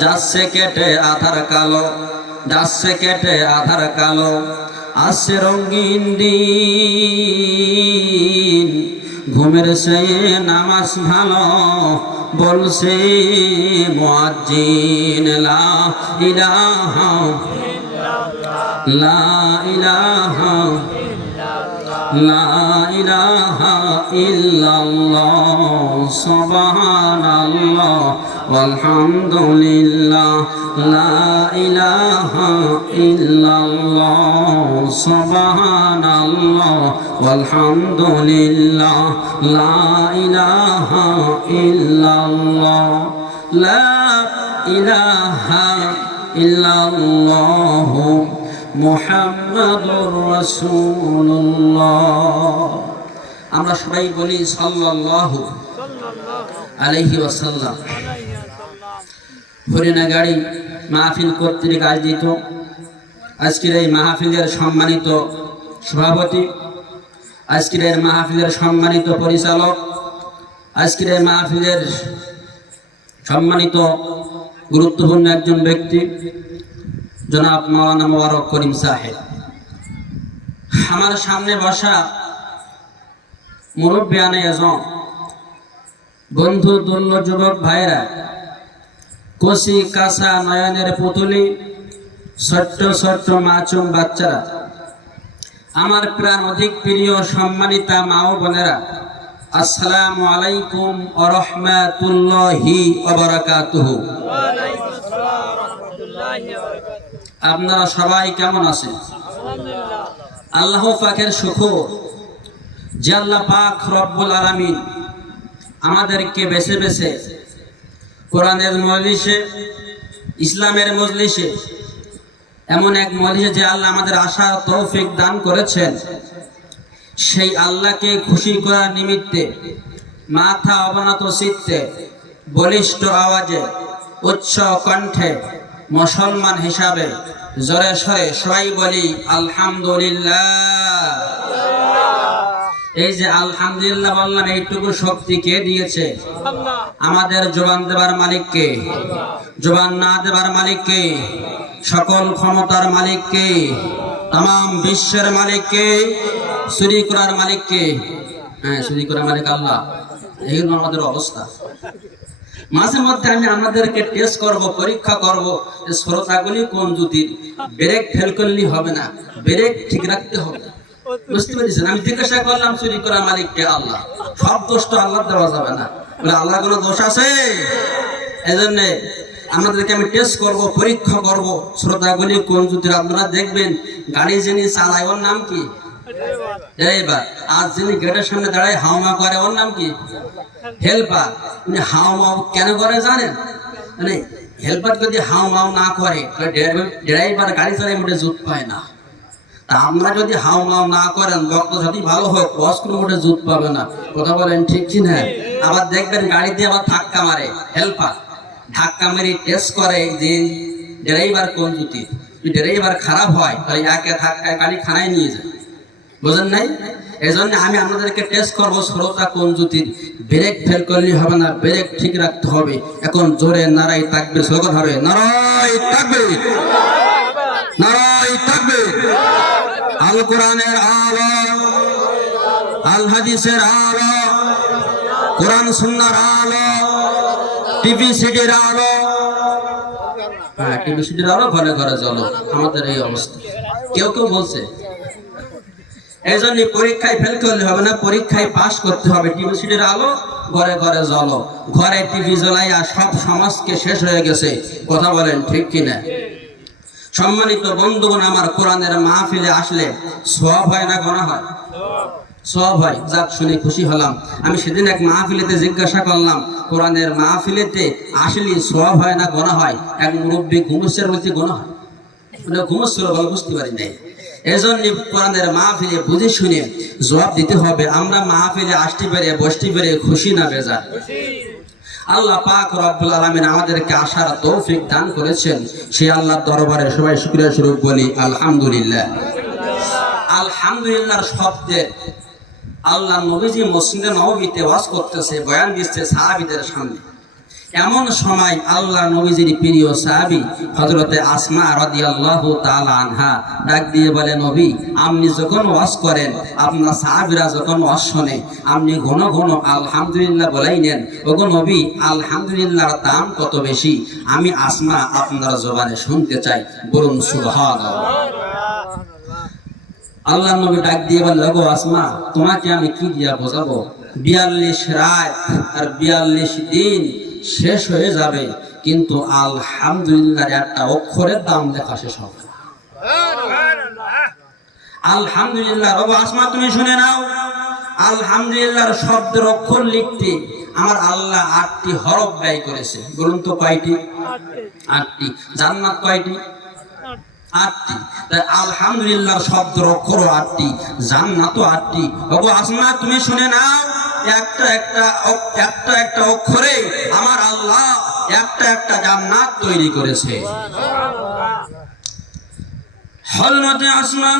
যাচ্ছে কেটে আধার কালো, যাচ্ছে কেটে আধার কালো, আসছে রঙিন দিন। ঘুমের সে নামাজ ভালো বলছে মুয়াজ্জিন, লা ইলাহা লা ইলাহা লা ইলাহা ইল্লাল্লাহ সুবহানাল্লাহ ওয়ালহামদুলিল্লাহ, লা ইলাহা ইল্লাল্লাহ সুবহানাল্লাহ ওয়ালহামদুলিল্লাহ, লা ইলাহা ইল্লাল্লাহ, লা ইলাহা ইল্লাল্লাহ মুহাম্মাদুর রাসূলুল্লাহ। আমরা সবাই বলি সাল্লাল্লাহু আলাইহি ওয়াসাল্লাম। হরিণা গাড়ি মাহফিল কর্তৃক আয়োজিত আজকের এই মাহফিলের সম্মানিত সভাপতি, আজকের এই মাহফিলের সম্মানিত পরিচালক, আজকের এই মাহফিলের সম্মানিত গুরুত্বপূর্ণ একজন ব্যক্তি জনাব মাওলানা মোবারক করিম সাহেব, আমার সামনে বসা মুরব্বিয়ানে আজম, বন্ধু দুন্য যুবক ভাইরা, কচি কাঁচা নয়নের পুতুলি, ছোট্ট ছোট্ট মাসুম বাচ্চারা, আমার প্রাণ অধিক প্রিয় সম্মানিতা মা ও বোনেরা, আসসালামু আলাইকুম ওয়া রাহমাতুল্লাহি ওয়া বারাকাতুহু। আপনারা সবাই কেমন আছেন? আল্লাহ পাকের শুকর যে আল্লাহ পাক রব্বুল আলামিন আমাদেরকে বেছে বেছে কোরআনের মজলিসে, ইসলামের মজলিসে, এমন এক মজলিসে যে আল্লাহ আমাদের আশার তৌফিক দান করেছেন, সেই আল্লাহকে খুশি করার নিমিত্তে মাথা অবনত চিত্তে বলিষ্ঠ আওয়াজে উচ্চ কণ্ঠে মুসলমান হিসাবে জোরে সরে সবাই বলি আলহামদুলিল্লাহ। এই যে আলহামদুলিল্লাহ বললাম, এইটুকু শক্তি কে দিয়েছে? আমাদের জবান দেবার মালিক কে? জবান না দেবার মালিক কে? সকল ক্ষমতার মালিক কে? तमाम বিশ্বের মালিক কে? চুরি করার মালিক কে? হ্যাঁ, চুরি করার মালিক আল্লাহ। এই আমাদের অবস্থা। মাঝে মধ্যে আমি আমাদেরকে টেস্ট করব, পরীক্ষা করব যে শ্রোতাগুলি কোন জুতির। ব্রেক ফেল করলেই হবে না, ব্রেক ঠিক রাখতে হবে। বুঝতে পেরেছেন? আমি জিজ্ঞাসা করলাম চুরি করার মালিক কে? আল্লাহ। সব দোষ তো আল্লাহ দেওয়া যাবে না, বলে আল্লাহ কোনো দোষ আছে? এজন্য আমাদেরকে আমি টেস্ট করব, পরীক্ষা করব শ্রোতাগুলি কোন জুতির। আপনারা দেখবেন গাড়ি যিনি চালায় ওর নাম কি? ড্রাইভার। আর যিনি গেটের সামনে দাঁড়ায় হাওমা করে ওর নাম কি? হেল্পার। উনি হাওমাও কেন করে জানেন? মানে হেল্পার যদি হাওমাও না করে ড্রাইভার গাড়ি চালায় মোটে জুত পায় না। তা আমরা যদি হাওমাও না করেন, বক্ত যদি ভালো হোক, বস কোনো মোটে জুত পাবে না। কথা বলেন ঠিক কি না? আবার দেখবেন গাড়ি দিয়ে আবার ধাক্কা মারে হেল্পার, ধাক্কা মেরে টেস্ট করে যে ড্রাইভার কোন জুতি। যদি ড্রাইভার খারাপ হয় তাহলে একে ধাক্কায় গাড়ি খানায় নিয়ে যায়। বুঝেন নাই? এই জন্য আমি আপনাদেরকে টেস্ট করবো শ্রোতা কোন জুতির। ব্রেক ফেল করলে হবে না, ব্রেক ঠিক রাখতে হবে। এখন জোরে নারাই তাকবীর স্লোগান হবে, নারাই তাকবীর, নারাই তাকবীর। আল কোরআনের আলো, আল হাদিসের আলো, কোরআন সুন্নাহর আলো, টিভি সিডির আলো। হ্যাঁ, টিভি সিডির আলো ঘরে ঘরে জ্বলো। আমাদের এই অবস্থা। কেউ কেউ বলছে এই জন্য পরীক্ষায় ফেল করলে হবে না, পরীক্ষায় পাশ করতে হবে। টিভি সিডির আলো ঘরে ঘরে জ্বলো। ঘরে টিভি জ্বলাইয়া সব সমাজকে শেষ হয়ে গেছে। কথা বলেন ঠিক কিনা? সম্মানিত বন্ধুগণ, আমার কোরআনের মাহফিলে আসলে সওয়াব হয় না গুনাহ হয়? সওয়াব হয়। যাক, শুনে খুশি হলাম। আমি সেদিন এক মাহফিলেতে জিজ্ঞাসা করলাম, কোরআনের মাহফিলেতে আসলে সওয়াব হয় না গুনাহ হয়? এক মুরব্বী ঘুমুচ্ছের বলতে গুনাহ হয়। ঘুমুচ্ছিল বলে বুঝতে পারি নাই। এজন্য কোরআনের মাহফিলে বুঝে শুনে জবাব দিতে হবে। আমরা মাহফিলে আসতে পেরে বসতে পেরে খুশি না বেজার? আল্লাহ পাক রব্বুল আলামিন আমাদেরকে আসার তৌফিক দান করেছেন। সেই আল্লাহর দরবারে সবাই শুকরিয়া স্বরূপ বলি আলহামদুলিল্লাহ। আলহামদুলিল্লাহর শব্দের আল্লাহ নবীজি মসজিদে নববীতে ওয়াজ করতেছে, বয়ান দিচ্ছে সাহাবীদের সামনে। এমন সময় আল্লাহ নবীজির প্রিয় সাহাবী হযরতে আসমা রাদিয়াল্লাহু তাআলা আনহা ডাক দিয়ে বলে, নবী আপনি যখন ওয়াজ করেন, আপনার সাহাবীরা যখন ওয়াজ শোনে, আপনি ঘন ঘন আলহামদুলিল্লাহ বলাই নেন। ওগো নবী, আলহামদুলিল্লাহর দাম কত বেশি, আমি আসমা আপনার জবানে শুনতে চাই, বলুন সুবহানাল্লাহ। আল্লাহ নবী ডাক দিয়ে বলল, গো আসমা, তোমাকে আমি কি দিয়া বোঝাবো? 42 রাত আর 42 দিন শেষ হয়ে যাবে, কিন্তু আলহামদুলিল্লাহর একটা অক্ষরের দাম লেখা শেষ হবে না। আলহামদুলিল্লাহ, ও আসমা তুমি শুনে নাও, আলহামদুলিল্লাহর শব্দের অক্ষর লিখতে আমার আল্লাহ 8টি হরফ ব্যয় করেছে। বলুন তো কয়টি? 8টি। জান্নাত কয়টি? 8টি। তাই আলহামদুলিল্লাহ শব্দের অক্ষর 8টি, জান্নাতও 8টি। ওগো আসমা তুমি শুনে নাও, একটা একটা অক্ষরে আমার আল্লাহ একটা একটা জান্নাত তৈরি করেছে। হযরতে আসমা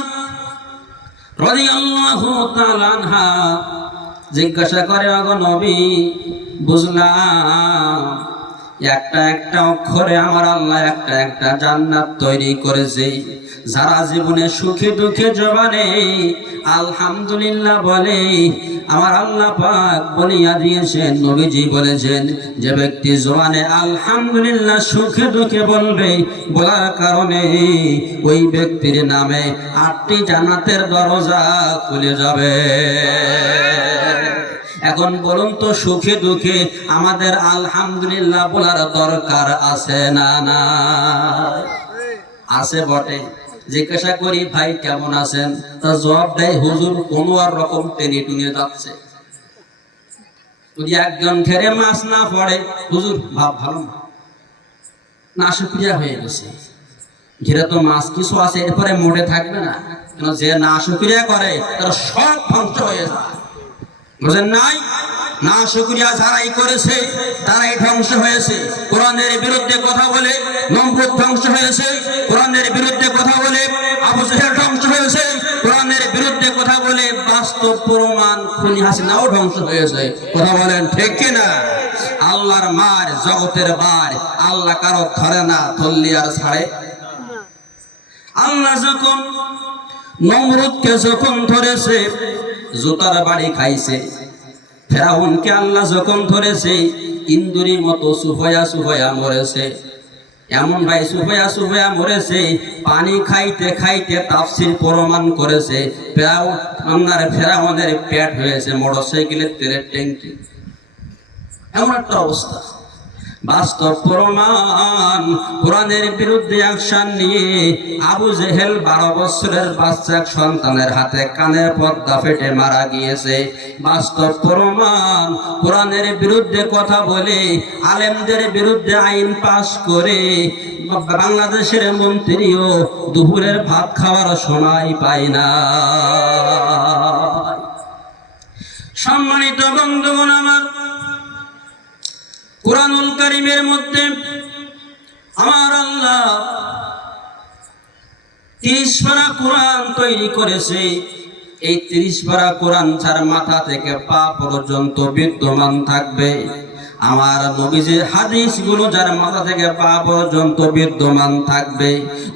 রাদিয়াল্লাহু তাআলা আনহা জিজ্ঞাসা করে, ওগো নবী, বুঝলাম একটা একটা অক্ষরে আমার আল্লাহ একটা একটা জান্নাত তৈরি করেছে। যারা জীবনে সুখে দুঃখে জবানে আলহামদুলিল্লাহ বলে, আমার আল্লাহ পাক বলিয়া দিয়েছেন, নবীজি বলেছেন, যে ব্যক্তি জবানে আলহামদুলিল্লাহ সুখে দুঃখে বলবে, বলার কারণে ওই ব্যক্তির নামে 8টি জান্নাতের দরজা খুলে যাবে। এখন বলুন তো, সুখে দুঃখে আমাদের আলহামদুলিল্লাহ বলার দরকার আছে না? না আছে বটে। জিজ্ঞাসা করি, ভাই কেমন আছেন? তা জবাব দেয়, হুজুর কোন আর রকম টেনে টুনে যাচ্ছে। যদি একজন ঘেরে মাছ না পড়ে, হুজুর ভাব ভালো না, শুকরিয়া হয়ে গেছে। ঘিরে তো মাছ কিছু আছে, এরপরে মোড়ে থাকবে না, কেন যে না শুকরিয়া করে তার সব ধ্বংস হয়ে যায়। বুঝেন নাই? না শুকরিয়া যারাই করেছে তারাই ধ্বংস হয়েছে। কোরআনের বিরুদ্ধে কথা বলে নমরুদ ধ্বংস হয়েছে, কোরআনের বিরুদ্ধে কথা বলে আবু জেহেল ধ্বংস হয়েছে, কোরআনের বিরুদ্ধে কথা বলে বাস্তব প্রমাণ খুনি হাসিনাও ধ্বংস হয়েছে। কথা বলেন ঠিক কিনা? আল্লাহর মার, জগতের বার, আল্লাহ কারো ধরে না, ধরলি আর ছাড়ে। আল্লাহ যখন নমরুদকে যখন ধরেছে, জুতার বাড়ি খাইছে। ফেরাউনকে আল্লাহ যখন ধরেছে, ইন্দুরির মতো সুফয়া সুফয়া মরেছে। এমন ভাই সুফয়া সুফয়া মরেছে, পানি খাইতে খাইতে তাফসীর প্রমাণ করেছে ফেরাউনের পেট হয়েছে মোটরসাইকেলের তেলের ট্যাঙ্কি। এমন একটা অবস্থা। বাস্তব প্রমাণ। কোরআনের বিরুদ্ধে অ্যাকশন নিয়ে আবু জেহেল 12 বছরের বাচ্চা সন্তানের হাতে কানের পর্দা ফেটে মারা গিয়েছে। বাস্তব প্রমাণ। কোরআনের বিরুদ্ধে কথা বলে আলেমদের বিরুদ্ধে আইন পাশ করে বাংলাদেশের মন্ত্রীও দুপুরের ভাত খাওয়ার সময় পায় না। সম্মানিত বন্ধুগণ আমার, কুরআনুল কারীমের মধ্যে আমার আল্লাহ 30 পারা কোরআন তৈরি করেছে। এই 30 পারা কোরআন যার মাথা থেকে পা পর্যন্ত বিদ্যমান থাকবে। আমার নবীজির হাদিসগুলো যার মাথা থেকে পা পর্যন্ত বিদ্যমান থাকবে।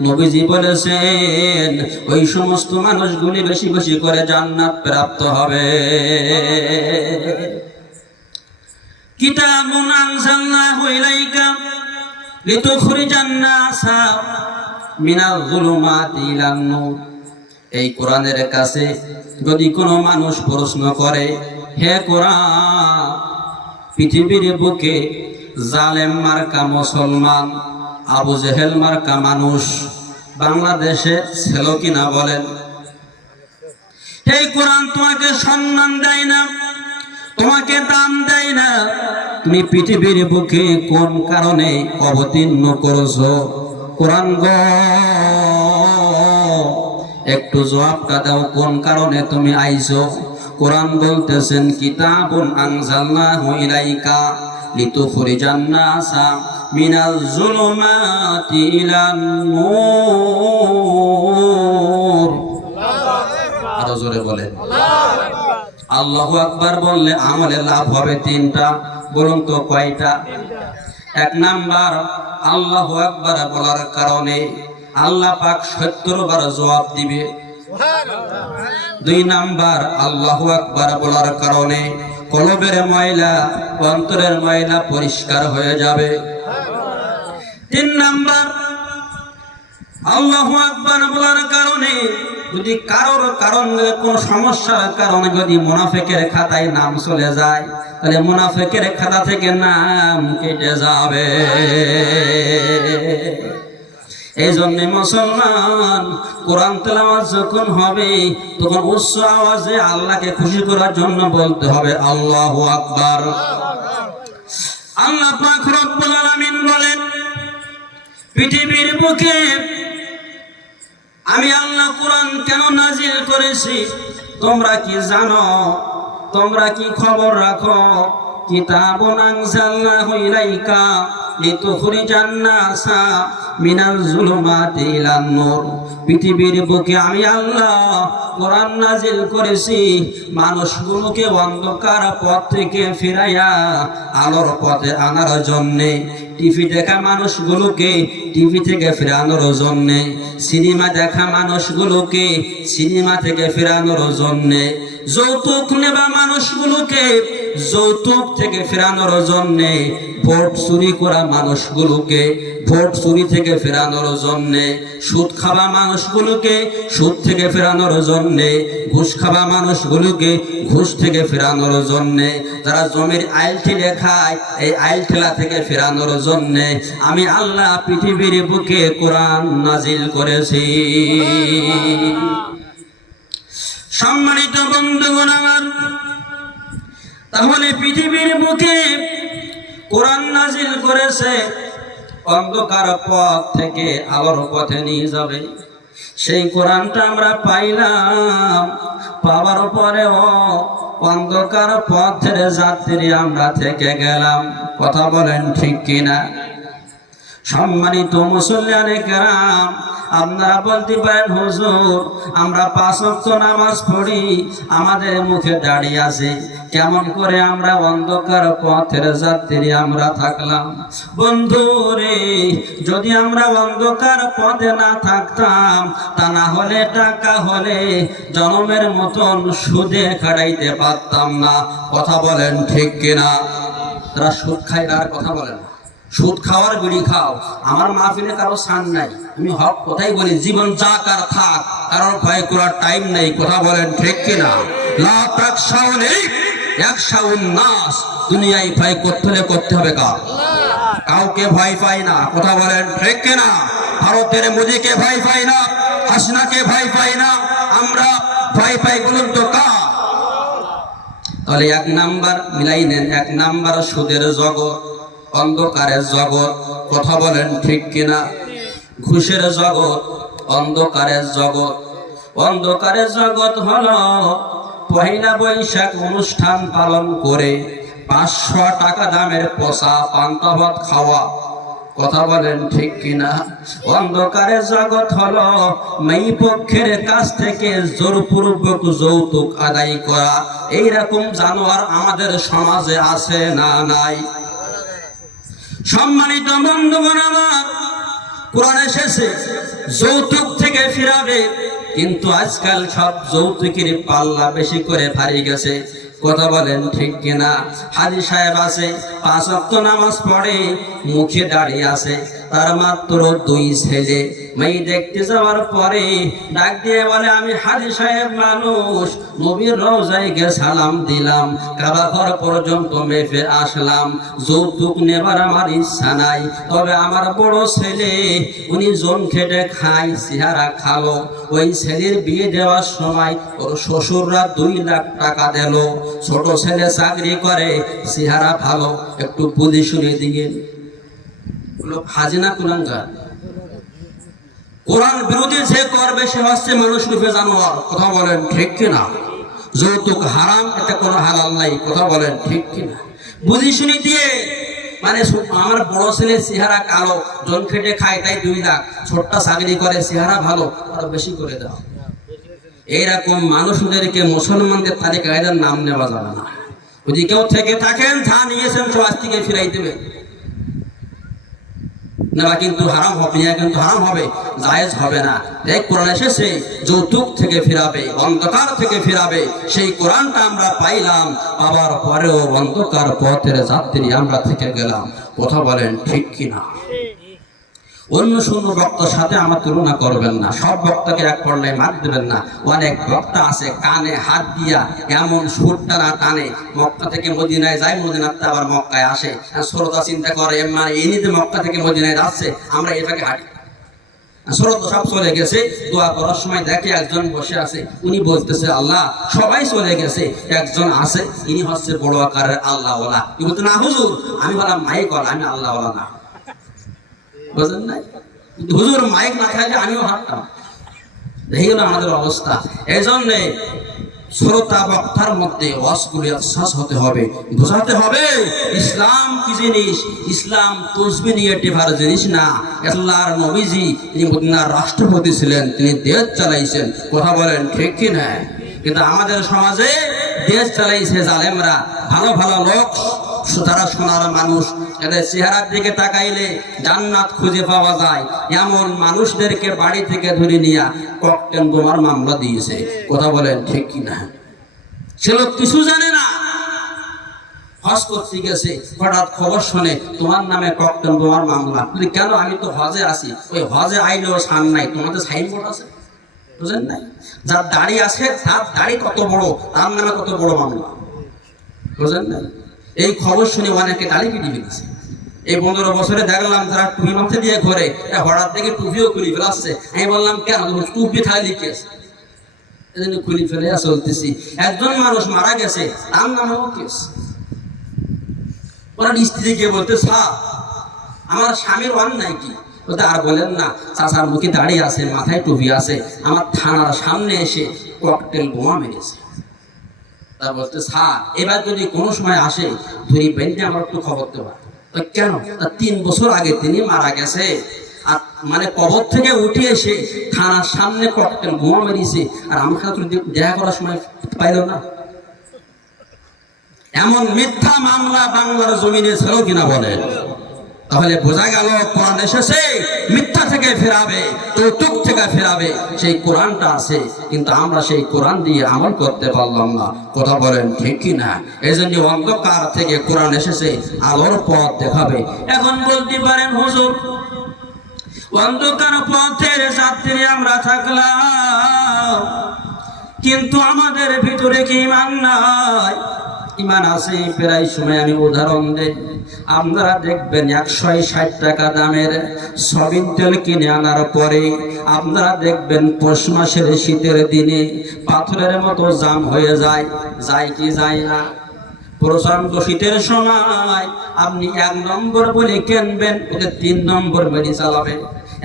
নবীজি বলেছেন ওই সমস্ত মানুষগুলি বেশি বেশি করে জান্নাত প্রাপ্ত হবে। কিতাবুন আনজালনাহু ইলাইকা লিতুখরিজান নাসা মিনাল যুলুমাতি ইলান নূর। এই কোরআনের কাছে যদি কোনো মানুষ প্রশ্ন করে, হে কোরআন, পৃথিবীর বুকে জালেম মার্কা মুসলমান, আবু জেহেল মার্কা মানুষ বাংলাদেশে ছিল কিনা বলেন? এই কোরআন তোমাকে সম্মান দেয় না, তোমাকে দাম দেয় না। তুমি পৃথিবীর বুকে কোন কারণে অবতীর্ণ করেছো? কোরআন গো, একটু জবাবটা দাও, কোন কারণে তুমি আইছো? কোরআন বলতেছেন কিতাবুন আনজালনাহু ইলাইকা লিতুখরিজান নাসা মিনাল যুলুমাতি ইলান নূর। আরো জোরে বলেন। আল্লাহু আকবার বললে আমলে লাভ হবে তিনটা। বলুন তো কয়টা? এক নাম্বার, আল্লাহু আকবার বলার কারণে আল্লাহ পাক 70 বার জবাব দিবে। দুই নাম্বার, আল্লাহু আকবার বলার কারণে কলবের ময়লা, অন্তরের ময়লা পরিষ্কার হয়ে যাবে। তিন নাম্বার, আল্লাহু আকবার বলার কারণে যদি কারোর কোন সমস্যার কারণে যদি মুনাফিকের খাতায় নাম চলে যায়, তাহলে মুনাফিকের খাতা থেকে নাম কেটে যাবে। এই জন্য মুসলমান কোরআন তেলাওয়াত যখন হবে তখন উচ্চ আওয়াজে আল্লাহকে খুশি করার জন্য বলতে হবে আল্লাহু আকবার। আল্লাহ পাক রব্বুল আলামিন বলেন, পৃথিবীর বুকে আমি আল্লাহ কোরআন কেন নাজিল করেছি তোমরা কি জানো? তোমরা কি খবর রাখো? কিতাবুন আনজালনাহু ইলাইকা লিতুখরিজান নাসা মিনাল যুলুমাতি ইলান নূর। পৃথিবীর বুকে আমি আল্লাহ কোরআন নাজিল করেছি মানুষগুলোকে অন্ধকার পথ থেকে ফিরাইয়া আলোর পথে আনার জন্যে। টিভি দেখা মানুষগুলোকে টিভি থেকে ফেরানোর জন্যে, সিনেমা দেখা মানুষগুলোকে সিনেমা থেকে ফেরানোর জন্যে, যৌতুক নেবা মানুষগুলোকে যৌতুক থেকে ফেরানোর জন্যে, ভোট চুরি করা মানুষগুলোকে ভোট চুরি থেকে ফেরানোর জন্যে, সুদ খাওয়া মানুষগুলোকে সুদ থেকে ফেরানোর জন্যে, ঘুষ খাওয়া মানুষগুলোকে ঘুষ থেকে ফেরানোর জন্যে, যারা জমির আইল ঠেলে খায় এই আইল ঠেলা থেকে ফেরানোর জন্যে আমি আল্লাহ পৃথিবীর বুকে কোরআন নাজিল করেছি। সম্মানিত বন্ধুগণ আমার, তাহলে পৃথিবীর বুকে কোরআন নাজিল করেছে অন্ধকার পথ থেকে আলোর পথে নিয়ে যাবে। সেই কোরআনটা আমরা পাইলাম, পাওয়ার পরেও অন্ধকার পথের যাত্রী আমরা থেকে গেলাম। কথা বলেন ঠিক কিনা? সম্মানিত মুসল্লিয়ানে কেরাম, আপনারা বলতে পারেন হুজুর আমরা 5 ওয়াক্ত নামাজ পড়ি, আমাদের মুখে দাড়ি আছে, কেমন করে আমরা অন্ধকার পথের যাত্রী আমরা থাকলাম? বন্ধুরে, যদি আমরা অন্ধকার পথে না থাকতাম, তা না হলে টাকা হলে জনমের মতন সুদে কাটাইতে পারতাম না। কথা বলেন ঠিক কিনা? তারা সুদ খায়, আর কথা বলেন না। সুদ খাওয়ার বিড়ি খাও, আমার মাহফিলে কারো সান নাই, আমি হক কথাই বলি, জীবন যাক আর থাক, কারণ ভয় করার টাইম নেই। কথা বলেন ঠিক কিনা? লা তাকশাউনি ইয়াকশাউন নাস, দুনিয়ায় ভয় করতে হবে কাউকে ভয় পাই না। কথা বলেন ঠিক কিনা? ভারতের মোদিকে ভয় পাই না, হাসিনাকে ভয় পাই না, আমরা ভয় পাই বলুন তো কার? তাহলে এক নাম্বার মিলাই নেন, এক নাম্বার সুদের জগৎ, অন্ধকারের জগৎ। কথা বলেন ঠিক কিনা? ঘুষের জগৎ, অন্ধকারের জগৎ। অন্ধকারের জগৎ হলো পহেলা বৈশাখ অনুষ্ঠান পালন করে 500 টাকা দামের পচা পান্তা ভাত খাওয়া। কথা বলেন ঠিক কিনা? অন্ধকারের জগৎ হলো মেয়ে পক্ষের কাছ থেকে জোরপূর্বক যৌতুক আদায় করা। এইরকম জানোয়ার আমাদের সমাজে আছে না নাই? সম্মানিত বন্ধুগণ আমার, কোরআন এসেছে যৌতুক থেকে ফিরাবে, কিন্তু আজকাল সব যৌতুকের পাল্লা বেশি করে ভারী গেছে। কথা বলেন ঠিক কিনা? হাজী সাহেব আছে, 5 ওয়াক্ত নামাজ পড়ে, মুখে দাঁড়িয়ে আছে, তার মাত্র 2 ছেলে। মেয়ে দেখতে যাওয়ার পরে ডাক দিয়ে বলে, আমি হাজী সাহেব মানুষ, নবীর রওজায় গিয়ে সালাম দিলাম, কাবা ঘর পর্যন্ত মেপে আসলাম, যৌতুক নেবার আমার ইচ্ছা নাই, তবে আমার বড় ছেলে উনি জোন খেটে খায়, চেহারা খালো, ওই ছেলের বিয়ে দেওয়ার সময় ওর শ্বশুররা 2 লাখ টাকা দিল, ছোট ছেলে চাকরি করে, চেহারা ভালো, একটু বুদ্ধি শুনে দিয়ে হাজিনা কুলাঙ্গা। কোরআন বিরোধী যে করবে সে হচ্ছে মানুষ রূপে জানোয়ার। কথা বলেন ঠিক কিনা? যৌতুক হারাম, এতে কোনো হালাল নাই। কথা বলেন ঠিক কিনা? বুঝি শুনি দিয়ে মানে আমার বড় ছেলে চেহারা কালো, জন খেটে খায় তাই 2 লাখ, ছোটটা চাকরি করে চেহারা ভালো, আরো বেশি করে দাও। এইরকম মানুষদেরকে মুসলমানদের তালিকায় নাম নেওয়া যাবে না। যদি কেউ থেকে থাকেন যা নিয়েছেন সব আজ থেকে ফিরাই দেবে, নেওয়া কিন্তু হারাম হবে, নেওয়া কিন্তু হারাম হবে, জায়েজ হবে না। এই কোরআন এসেছে যৌতুক থেকে ফিরাবে, অন্ধকার থেকে ফিরাবে, সেই কোরআনটা আমরা পাইলাম, পাওয়ার পরেও অন্ধকার পথের যাত্রী আমরা থেকে গেলাম। কথা বলেন ঠিক কিনা? অন্য শূন্য বক্তার সাথে আমার তুলনা করবেন না, সব বক্তাকে এক পড়লে মার দেবেন না। অনেক বক্তা আছে কানে হাত দিয়া এমন সুর টানা টানে, মক্কা থেকে মদিনায় যায়, মদিনাতে আবার মক্কায় আসে। শ্রোতা চিন্তা করে মানে এমনিতে মক্কা থেকে মদিনায় যাচ্ছে, আমরা এটাকে হাঁটি। শ্রোতা সব চলে গেছে, দোয়া করার সময় দেখে একজন বসে আছে, উনি বলতেছে আল্লাহ, সবাই চলে গেছে, একজন আছে, ইনি হচ্ছে বড় আকারের আল্লাহওয়ালা। কি বলতে না হুজুর, আমি বললাম মাইক ওয়ালা, আমি আল্লাহওয়ালা না। বুঝলেন না? হুজুর মাইক না থাকলে আমিও হাঁটতাম। এই হলো আমাদের অবস্থা। এই জন্যে শ্রোতা বক্তার মধ্যে ওয়াজগুলি আশ্বাস হতে হবে, বোঝাতে হবে ইসলাম কি জিনিস। ইসলাম তসবি নিয়ে টেপার জিনিস না। আল্লাহর নবীজি তিনি মদিনার রাষ্ট্রপতি ছিলেন, তিনি দেশ চালাইছেন। কথা বলেন ঠিক কি না? কিন্তু আমাদের সমাজে দেশ চালাইছে জালেমরা, ভালো ভালো লোক তারা সোনার মানুষ, এদের চেহারার দিকে তাকাইলে জান্নাত খুঁজে পাওয়া যায়, এমন মানুষদেরকে বাড়ি থেকে ধরে নিয়ে ককটেল বোমার মামলা দিয়েছে। কথা বলেন ঠিক কিনা? সে লোক কিছু জানে না, হজ করতে গেছে, হঠাৎ খবর শুনে তোমার নামে ককটেল বোমার মামলা। কেন? আমি তো হজে আছি। ওই হজে আইলেও সান নাই, তোমাদের সাইনবোর্ড আছে, বুঝলেন নাই? যার দাড়ি আছে তার দাড়ি কত বড়, তার নামে কত বড় মামলা, বুঝলেন নাই? এই খবর শুনে অনেকে দাড়ি কেটে ফেলেছে। এই 15 বছরে দেখলাম তারা টুপি মাথায় দিয়ে ঘরে, হঠাৎ থেকে টুপিও খুলে ফেলাচ্ছে। আমি বললাম কেন? টুপি খাই লিখেছে, এজন্য খুলে ফেলে চলতেছি। একজন মানুষ মারা গেছে, তার নামেও কেস। ওরা স্ত্রীকে বলতে স্যার আমার স্বামীর অন্যায় কি? বলতে আর বলেন না, চাচার মুখে দাঁড়িয়ে আছে, মাথায় টুপি আছে, আমার থানার সামনে এসে ককটেল বোমা মেরেছে। তা বলতে স্যার এবার যদি কোনো সময় আসে ধরি বেঁধে আমার একটু খবর দেওয়া। কেন? তা 3 বছর আগে তিনি মারা গেছে, আর মানে কবর থেকে উঠে এসে থানার সামনে ককটেল বোমা মেরেছে, আর আমার সাথে দেখা করার সময় পাইল না। এমন মিথ্যা মামলা বাংলার জমিনে ছিল কিনা বলেন? তাহলে বোঝা গেল কোরআন এসেছে মিথ্যা থেকে ফেরাবে, যৌতুক থেকে ফেরাবে, সেই কোরআনটা আছে, কিন্তু আমরা সেই কোরআন দিয়ে আমল করতে পারলাম না। কথা বলেন ঠিক কি না? এই জন্য অন্ধকার থেকে কোরআন এসেছে আলোর পথ দেখাবে। এখন বলতে পারেন হুজুর অন্ধকার পথের যাত্রী আমরা থাকলাম, কিন্তু আমাদের ভিতরে কি ঈমান নাই? ঈমান আছে। প্রায় সময় আমি উদাহরণ দেই, আপনারা দেখবেন 160 টাকা দামের সয়াবিন তেল কিনে আনার পরে আপনারা দেখবেন পৌষ মাসের শীতের দিনে পাথরের মতো জাম হয়ে যায়। যায় কি যায় না? প্রচন্ড শীতের সময় আপনি 1 নম্বর বলে কিনবেন, ওদের 3 নম্বর বলে চালাবে,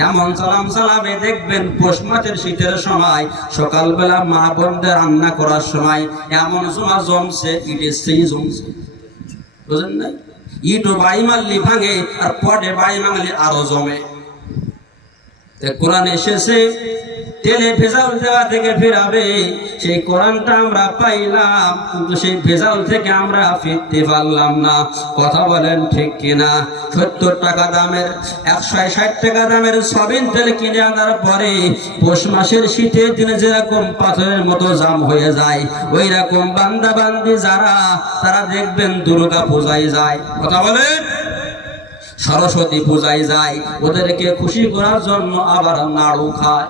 এমন চালাম চালাবে। দেখবেন পৌষ মাসের শীতের সময় সকালবেলা মা বোনদের রান্না করার সময় এমন জমা জমছে, ইটের সেই জমছে, বুঝলেন নাই? ইটও বাড়ি মারলি ভাঙে, আর পটে বাড়ি মারলি আরো জমে। কোরআন এসেছে তেলে ভেজাল দেওয়া থেকে ফেরাবে, সেই কোরআনটা আমরা পাইলাম, কিন্তু সেই ভেজাল থেকে আমরা ফিরতে পারলাম না। কথা বলেন ঠিক কিনা? 70 টাকা দামের 160 টাকা দামের সয়াবিন তেল কিনে আনার পরে পৌষ মাসের শীতের দিনে যেরকম পাথরের মতো জাম হয়ে যায়, ওই রকম বান্দা বান্দি যারা, তারা দেখবেন দুর্গা পূজায় যায়। কথা বলেন সরস্বতী পূজায় যায়, ওদেরকে খুশি করার জন্য আবার নাড়ু খায়।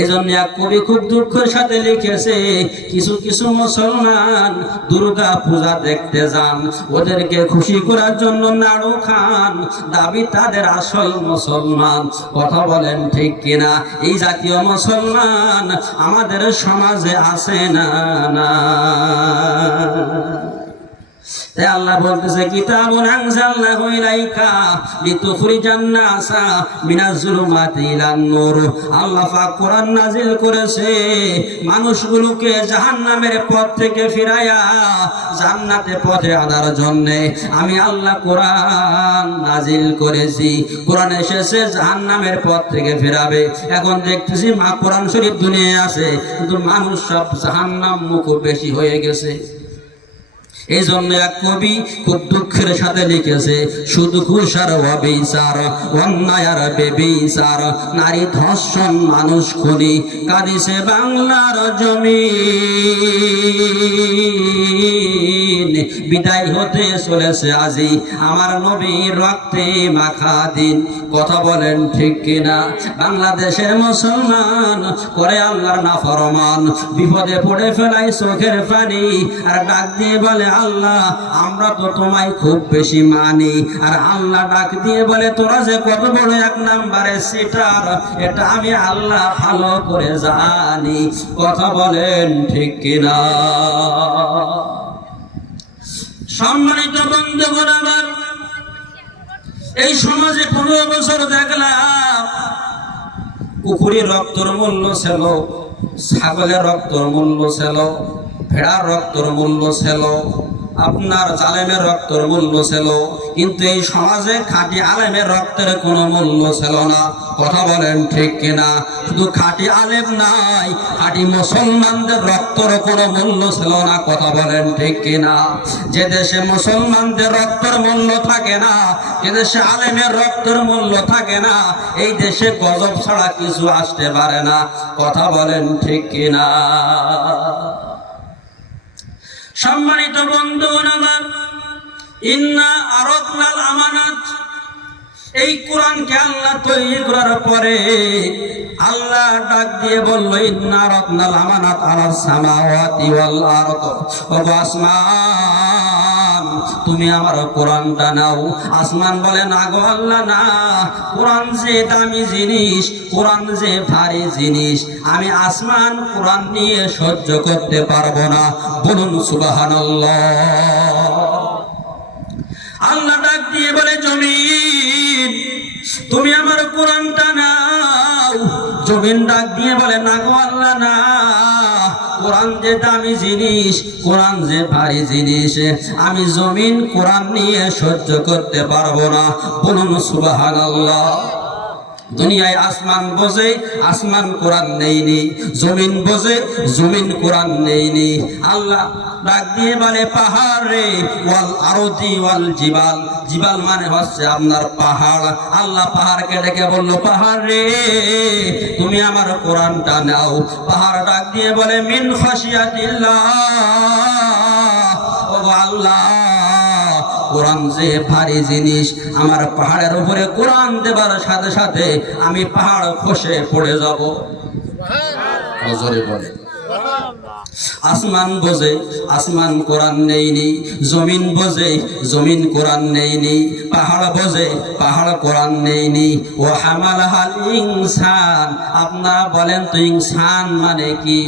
এই জন্য এক কবি খুব দুঃখের সাথে লিখেছে, কিছু কিছু মুসলমান দুর্গা পূজা দেখতে যান, ওদেরকে খুশি করার জন্য নাড়ু খান, দাবি তাদের আসল মুসলমান। কথা বলেন ঠিক কিনা? এই জাতীয় মুসলমান আমাদের সমাজে আছে না? না। তাই আল্লাহ বলতেছে কিতাবুন আনজালনাহু ইলাইকা লিতুখরিজান নাসা মিনাজ যুলুমাতি ইলান নূর। আল্লাহ পাক কোরআন নাজিল করেছে মানুষগুলোকে জাহান্নামের পথ থেকে ফিরায়া জান্নাতের পথে আনার জন্য। আমি আল্লাহ কোরআন নাজিল করেছি। কোরআন এসেছে জাহান্নামের পথ থেকে ফেরাবে। এখন দেখতেছি মা কোরআন শরীফ দুনিয়ায় আছে কিন্তু মানুষ সব জাহান্নাম মুখ বেশি হয়ে গেছে। এই জন্য এক কবি খুব দুঃখের সাথে লিখেছে শুধু খুশার অবিচার অন্যায় আর বেবিচার নারী ধর্ষণ মানুষ খুনি কাঁদিছে বাংলার জমিন। বিদায় হতে চলেছে আজি আমার নবীর রক্তে মাখা দিন। কথা বলেন ঠিক কিনা? বাংলাদেশের মুসলমান করে আল্লাহর নাফরমান, বিপদে পড়ে ফেলাই চোখের পানি আর ডাক দিয়ে বলে আল্লাহ আমরা তো তোমায় খুব বেশি মানি। আর আল্লাহ ডাক দিয়ে বলে তোরা যে কত বড় এক নম্বরে সিটার এটা আমি আল্লাহ ভালো করে জানি। কথা বলেন ঠিক কিনা? সম্মানিত বন্ধুগণ আমার, এই সমাজে 15 বছর দেখলাম কুকুরের রক্তর মূল্য ছিল, ছাগলের রক্তর মূল্য ছিল, ভেড়ার রক্তর মূল্য ছিল, আপনার জালেমের রক্তের মূল্য ছিল, কিন্তু এই সমাজে খাঁটি আলেমের রক্তের কোনো মূল্য ছিল না। কথা বলেন ঠিক কিনা? শুধু খাঁটি আলেম নাই, খাঁটি মুসলমানদের রক্তের কোনো মূল্য ছিল না। কথা বলেন ঠিক কিনা? যে দেশে মুসলমানদের রক্তের মূল্য থাকে না, যে দেশে আলেমের রক্তের মূল্য থাকে না, এই দেশে গজব ছাড়া কিছু আসতে পারে না। কথা বলেন ঠিক কিনা? সম্মানিত বন্ধুগণ আমার, ইন্না আরাদনাল আমানাত, এই কোরআনকে আল্লাহ তৈরি করার পরে আল্লাহ ডাক দিয়ে বলল ইন্না আরাদনাল আমানাত আলাস সামাওয়াতি ওয়াল আরদ। ও আসমান তুমি আমার কোরআনটা নাও। আসমান বলে না গো আল্লাহ না, কোরআন যে দামি জিনিস, কোরআন যে ভারী জিনিস, আমি আসমান কোরআন নিয়ে সহ্য করতে পারবো না। বলুন সুবহানাল্লাহ। আল্লাহ ডাক দিয়ে বলে জমিন তুমি আমার কোরআনটা নাও। জমিন ডাক দিয়ে বলে না গো আল্লাহ না, কোরআন যে দামি জিনিস, কোরআন যে ভারী জিনিস, আমি জমিন কোরআন নিয়ে সহ্য করতে পারবো না। বলুন সুবহানাল্লাহ। দুনিয়ায় আসমান বোঝে, আসমান কোরআন নেইনি, জমিন বোঝে, জমিন কোরআন নেইনি। আল্লাহ ডাক দিয়ে বলে পাহাড় রে, ওয়াল আরদি ওয়াল জিবাল। জিবাল মানে হচ্ছে আপনার পাহাড়। আল্লাহ পাহাড়কে ডেকে বলল পাহাড় রে তুমি আমার কোরআনটা নাও। পাহাড় ডাক দিয়ে বলে মিন খাশিয়াতিল্লাহ, ও আল্লাহ কোরআন যে ভারী জিনিস, আমার পাহাড়ের উপরে কোরআন দেবার সাথে সাথে আমি পাহাড় খসে পড়ে যাব। বলে আসমান বোঝে, আসমান কোরআন নেইনি, জমিন বোঝে, জমিন কোরআন নেইনি, পাহাড় বোঝে, পাহাড় কোরআন নেইনি। ও হামালাহাল ইনসান, আপনারা বলেন তো ইনসান মানে কি?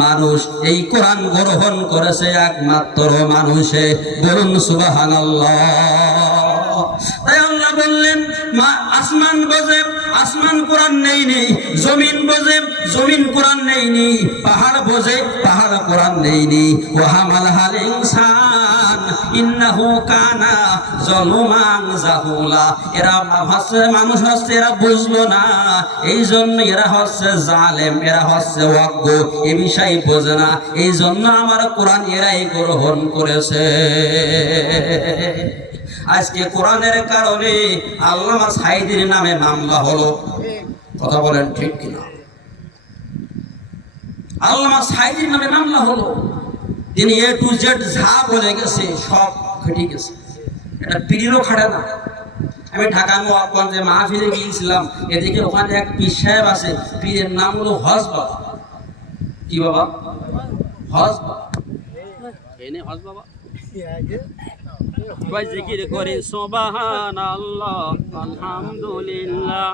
মানুষ। এই কোরআন গ্রহণ করেছে একমাত্র মানুষে। বলুন সুবহানাল্লাহ। তাই আল্লাহ বললেন আসমান বোঝে, আসমান কোরআন নেইনি, জমিন বোঝে, জমিন কোরআন নেইনি, পাহাড় বোঝে, পাহাড় কোরআন নেইনি। ও হামালাহাল ইনসান ইন্নাহু কানা যালুমান জাহুলা। এরা হচ্ছে মানুষ হচ্ছে, এরা বুঝলো না, এই জন্য এরা হচ্ছে জালেম, এরা হচ্ছে অজ্ঞ, এ বিষয় বোঝে না, এই জন্য আমার কোরআন এরাই গ্রহণ করেছে। আজকে কোরআনের কারণে আল্লামা সাঈদীর নামে মামলা হলো। কথা বলেন ঠিক কিনা? আল্লামা সাঈদীর নামে মামলা হলো। তিনি A to Z যা বলে গেছে সব ঘটে গেছে, এটা পিড়িরও খাড়ে না। আমি ঢাকা নবাবগঞ্জে মাহফিলে গিয়েছিলাম, এদিকে ওখানে এক পীর সাহেব আছে, পীরের নাম হলো হজ বাবা। কি বাবা? হজ বাবা। এনে হজ বাবা সবাই জিকির করে সুবহানাল্লাহ আলহামদুলিল্লাহ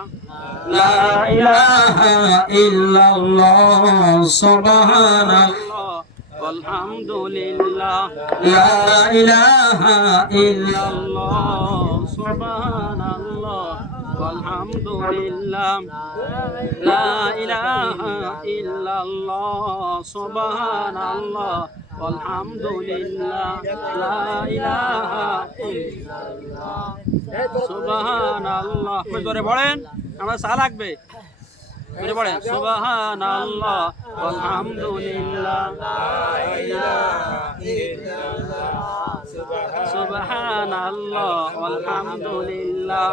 লা ইলাহা ইল্লাল্লাহ সুবহানাল্লাহ আলহামদুলিল্লাহ লা ইলাহা ইল্লাল্লাহ সুবহানাল্লাহ আলহামদুলিল্লাহ লা ইলাহা ইল্লাল্লাহ সুবহানাল্লাহ আলহামদুলিল্লাহ লা ইলাহা ইল্লাল্লাহ সুবহানাল্লাহ জোরে পড়েন আমরা চা লাগবে জোরে পড়েন সুবহানাল্লাহ আলহামদুলিল্লাহ লা ইলাহা ইল্লাল্লাহ সুবহানাল্লাহ আলহামদুলিল্লাহ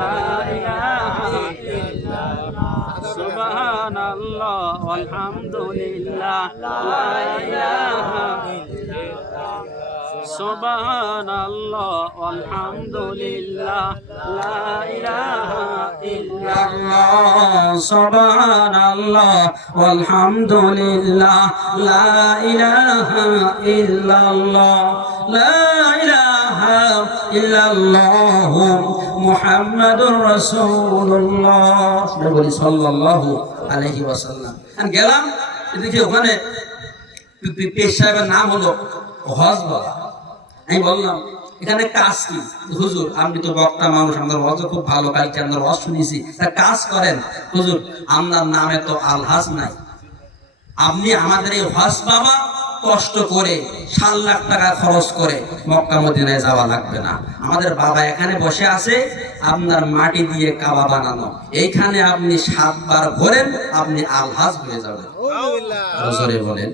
লা ইলাহা ইল্লাল্লাহ সুবহানাল্লাহ আলহামদুলিল্লাহ লা ইলাহা ইল্লাল্লাহ সুবহানাল্লাহ আলহামদুলিল্লাহ লা ইলাহা ইল্লাল্লাহ সুবহানাল্লাহ ওয়ালহামদুলিল্লাহ লা ইলাহা ইল্লাল্লাহ লা ইলাহা ইল্লাল্লাহ মুহাম্মাদুর রাসূলুল্লাহ সাল্লাল্লাহু আলাইহি ওয়াসাল্লাম। আমি গেলাম দেখি ওখানে পেশ সাহেবের নাম হলো হজ বলা। আমি বললাম এখানে কাজ কি? হুজুর আপনি তো বক্তা মানুষ, আমাদের হজ খুব ভালো, কালকে আপনার হজ শুনেছি, তা কাজ করেন। হুজুর আপনার নামে তো আলহাজ নাই, আপনি আমাদের এই হজ বাবা কষ্ট করে 7 লাখ টাকা খরচ করে মক্কা মদিনায় যাওয়া লাগবে না। আমাদের বাবা এখানে বসে আছে, আপনার মাটি দিয়ে কাবা বানানো, এইখানে আপনি 7 বার ঘোরেন, আপনি আলহাজ হয়ে যাবেন। জোরে বলেন।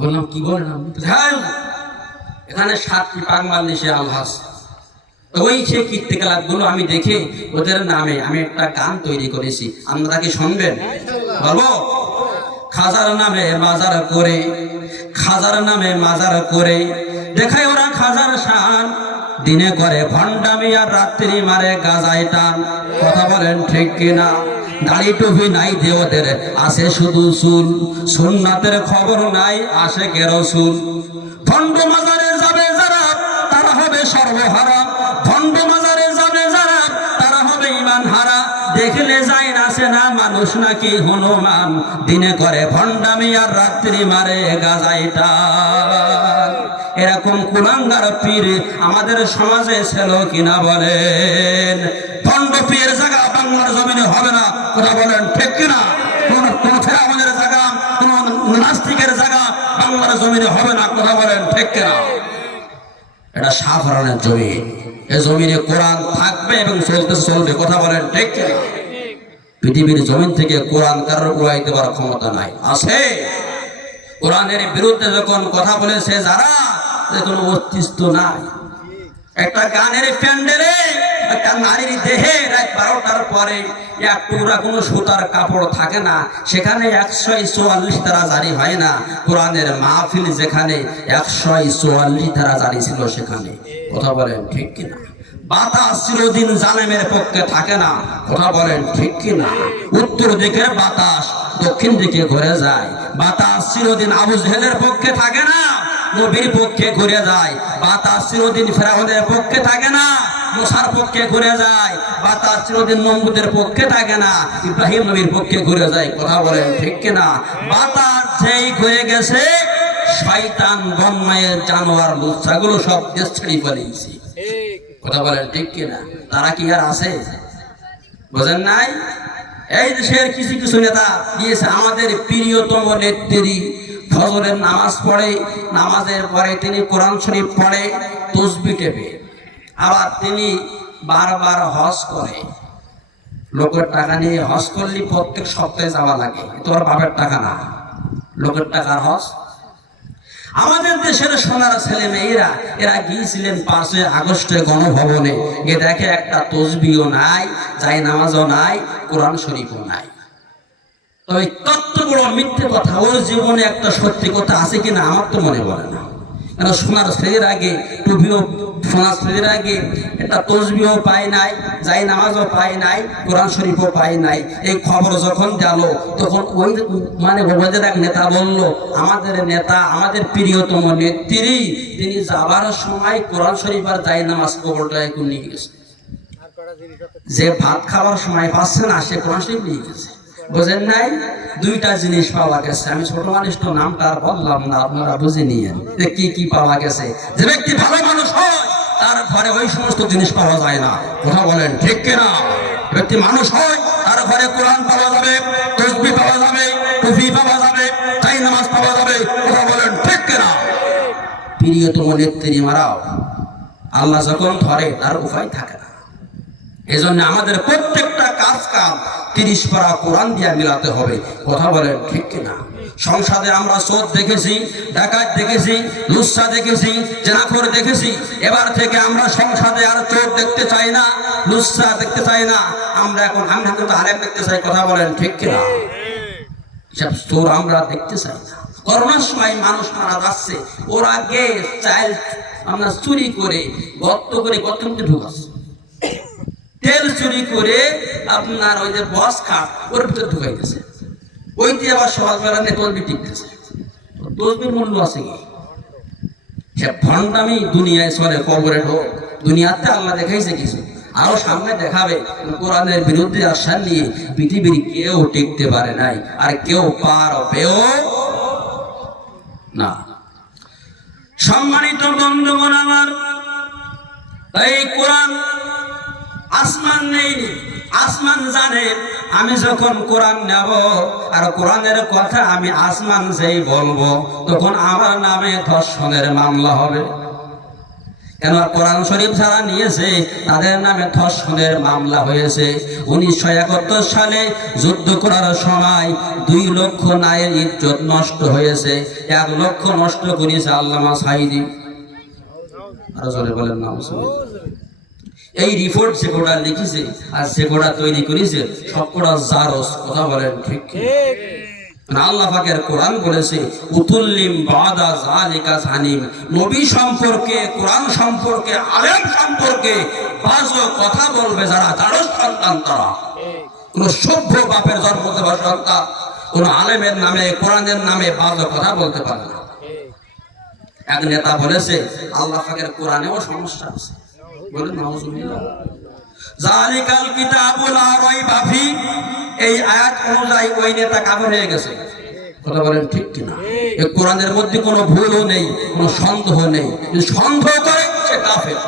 বললাম কি বলেন আপনি? এখানে 7টি পাক মারলে সে আলহাজ। ওই সে কীর্তিকলাপগুলো আমি দেখে ওদের নামে আমি একটা গান তৈরি করেছি, আপনারা কি শুনবেন? বলবো খাজার নামে মাজার করে, খাজার নামে মাজার করে দেখায় ওরা খাজার শান, দিনে করে ভণ্ডামি আর রাত্রি মারে গাজায় টান। কথা বলেন ঠিক কিনা? দাড়ি টুপি নাই দেওদের, আসে শুধু চুল, সুন্নাতের খবর নাই, আসে কেরসুল। ভণ্ড মাজারে যাবে যারা তারা হবে সর্বহারা, ভণ্ড মাজারে যাবে যারা তারা হবে ঈমান হারা। দেখলে যায় না সে না মানুষ নাকি হনুমান, দিনে করে ভণ্ডামি আর রাত্রি মারে গাজায় টান। এরকম কুলাঙ্গার পীর আমাদের সমাজে ছিল কিনা বলেন? ভণ্ড পীর জায়গা বাংলার জমিনে হবে না, কথা বলেন ঠিক কিনা? কোন ফেরাউনের জায়গা, কোন নাস্তিকের জায়গা বাংলার জমিনে হবে না, কথা বলেন ঠিক কিনা? এটা সাধারণের জমিন, এই জমিনে কোরআন থাকবে এবং চলবে, কথা বলেন ঠিক কিনা? পৃথিবীর জমিন থেকে কোরআন কারোর উড়াই দেওয়ার ক্ষমতা নাই। আছে কোরআনের বিরুদ্ধে যখন কথা বলেছে যারা, কোনো অস্তিত্ব নাই। একটা গানের প্যান্ডেলে একটা নারীর দেহে রাত 12টার পরে এক টুকরা কোনো সুতার কাপড় থাকে না, সেখানে 144 ধারা জারি হয় না। কোরআনের মাহফিল যেখানে 144 ধারা জারি ছিল সেখানে, কথা বলেন ঠিক কিনা? বাতাস চিরদিন জালেমের পক্ষে থাকে না, কথা বলেন ঠিক কিনা? উত্তর দিকের বাতাস দক্ষিণ দিকে ঘুরে যায়, বাতাস চিরদিন আবু জেহেলের পক্ষে থাকে না, নবীর পক্ষে ঘুরে যায়। বাতাস চিরদিন ফেরাউনের পক্ষে থাকে না, মুসার পক্ষে ঘুরে যায়। বাতাস চিরদিন নমরুদের পক্ষে থাকে না, ইব্রাহিম নবীর পক্ষে ঘুরে যায়, কথা বলেন ঠিক কিনা? বাতাস যেই ঘুরে গেছে, শয়তান বন্মায়ের জানোয়ার লুচ্চাগুলো সব দেশ ছেড়ে পালিয়েছে, কথা বলেন ঠিক কিনা? তারা কি আর আছে? বোঝেন নাই? এই দেশের কিছু কিছু নেতা দিয়েছে আমাদের প্রিয়তম নেত্রী ফজরের নামাজ পড়ে, নামাজের পরে তিনি কোরআন শরীফ পড়ে, তসবিহ টেপে, আবার তিনি বারবার হজ করে। লোকের টাকা নিয়ে হজ করলে প্রত্যেক সপ্তাহে যাওয়া লাগে, তোর বাপের টাকা না, লোকের টাকার হজ। আমাদের দেশের সোনার ছেলে মেয়েরা এরা গিয়েছিলেন 5 আগস্টে গণভবনে, গিয়ে দেখে একটা তসবিহও নাই, যাই নামাজও নাই, কোরআন শরীফও নাই। তবে কত বড় মিথ্যে কথা, ওর জীবনে একটা সত্যি কথা আছে কিনা আমার তো মনে পড়ে না। কেন সোনার ছেলের আগে টুপিও, সোনার ছেলের আগে একটা তসবিহও পায় নাই, যাই নামাজও পায় নাই, কোরআন শরীফও পায় নাই। এই খবর যখন গেল তখন ওই মানে ওদের এক নেতা বলল, আমাদের নেতা, আমাদের প্রিয়তম নেত্রী, তিনি যাবার সময় কোরআন শরীফ আর যাই নামাজ কবরটা একটু নিয়ে গেছে। যে ভাত খাওয়ার সময় পাচ্ছে না, সে কোরআন শরীফ নিয়ে গেছে। বুঝেন নাই? দুইটা জিনিস পাওয়া গেছে। আমি ছোট মানুষ তো নামটা আর বললাম না, আপনারা বুঝে নিয়েন কি কি পাওয়া গেছে। যে ব্যক্তি ভালো মানুষ হয় তার ঘরে ওই সমস্ত জিনিস পাওয়া যায় না। কথা বলেন ঠিক কিনা? ব্যক্তি মানুষ হয় তার ঘরে কোরআন পাওয়া যাবে, তাসবিহ পাওয়া যাবে, টুপি পাওয়া যাবে, তাই নামাজ পাওয়া যাবে। কথা বলেন ঠিক কিনা? প্রিয়তম নেত্রী মারাও আল্লাহ যখন ধরে তার উপায় থাকে না। এই জন্য আমাদের প্রত্যেকটা কাজ 30 পারা কোরআন দিয়ে মিলাতে হবে। কথা বলেন ঠিক কিনা? সংসদে আমরা চোর দেখেছি, ডাকাত দেখেছি, লুচ্ছা দেখেছি, জেনাখোর দেখেছি। এবার থেকে আমরা সংসদে আর চোর দেখতে চাই না, লুচ্ছা দেখতে চাই না। আমরা এখন আলেম দেখতে চাই। কথা বলেন ঠিক কিনা? সব চোর আমরা দেখতে চাই না। করোনার সময় মানুষ মারা যাচ্ছে, ওর আগে চাইল আমরা চুরি করে গর্ত মধ্যে ঢুকাচ্ছে। তেল চুরি করে আপনার ওই যে বস খাট ওর ভিতরে ঢুকাইতেছে। ওই দিয়ে আবার সকালবেলা নিয়ে তসবি টিকতেছে। তসবির মূল্য আছে কি? সে ভণ্ডামি দুনিয়ায় চলে, কবরে ঢোক। দুনিয়াতে আল্লাহ দেখাইছে কিছু, আরো সামনে দেখাবে। কোরআনের বিরুদ্ধে আশ্বাস নিয়ে পৃথিবীর কেউ টিকতে পারে নাই, আর কেউ পারবেও না। সম্মানিত বন্ধুগণ আমার, এই কোরআন আসমান নেই, আসমান জানে আমি যখন কোরআন নেব আর কোরআনের কথা আমি আসমান যেই বলবো, তখন আমার নামে ধর্ষণের মামলা হবে। কেন? কোরআন শরীফ যারা নিয়েছে তাদের নামে ধর্ষণের মামলা হয়েছে। 1971 সালে যুদ্ধ করার সময় 2 লক্ষ নারীর ইজ্জত নষ্ট হয়েছে। 1 লক্ষ নষ্ট করেছে আল্লামা সাঈদী। আরো জোরে বলেন না। এই রিপোর্ট যে কোটা লিখেছে আর যে কোটা তৈরি করেছে সব কোটা জারস। কথা বলেন ঠিক? আল্লাহ পাকের কোরআন বলেছে উতুল্লিম বাদা যালিকা জানিম। নবী সম্পর্কে, কোরআন সম্পর্কে, আলেম সম্পর্কে বাজে কথা বলবে যারা, জারস সন্তান তারা। কোন সভ্য বাপের জন্ম দেওয়া সন্তান কোন আলেমের নামে, কোরআনের নামে বাজে কথা বলতে পারে না। এক নেতা বলেছে আল্লাহ পাকের কোরআনেও সমস্যা আছে। বলেন নাউজুবিল্লাহ। যালিকাল কিতাবু লা রাইবা ফি, এই আয়াত অনুযায়ী ওই নেতা কাফের হয়ে গেছে। কথা বলেন ঠিক কিনা? এই কোরআনের মধ্যে কোনো ভুলও নেই, কোনো সন্দেহ নেই। যদি সন্দেহ করে সে কাফের।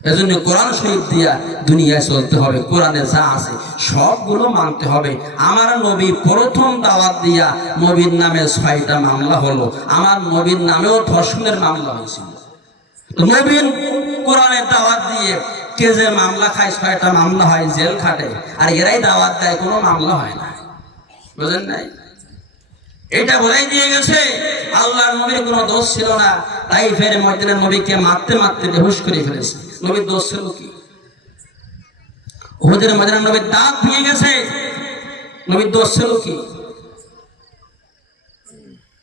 এজন্য কোরআন শরীফ দিয়া দুনিয়ায় চলতে হবে। কোরআনে যা আছে সবগুলো মানতে হবে। আমার নবী প্রথম দাওয়াত দিয়া নবীর নামে 6টা মামলা হলো। আমার নবীর নামেও ধর্ষণের মামলা হয়েছিল। নবীন কোরআনের দাওয়াত দিয়ে কে যে মামলা খায়, 6টা মামলা হয়, জেল খাটে। আর এরাই দাওয়াত দেয়, কোনো মামলা হয় না। বুঝেন নাই? এটা বলেই দিয়ে গেছে আল্লাহর নবীর কোনো দোষ ছিল না। তাই ফের ময়দানের নবীকে মারতে মারতে বেহুশ করে ফেলেছে। নবীর দোষ ছিল কি? উহুদের ময়দানের নবীর দাঁত ভেঙে গেছে। নবীর দোষ ছিল কি?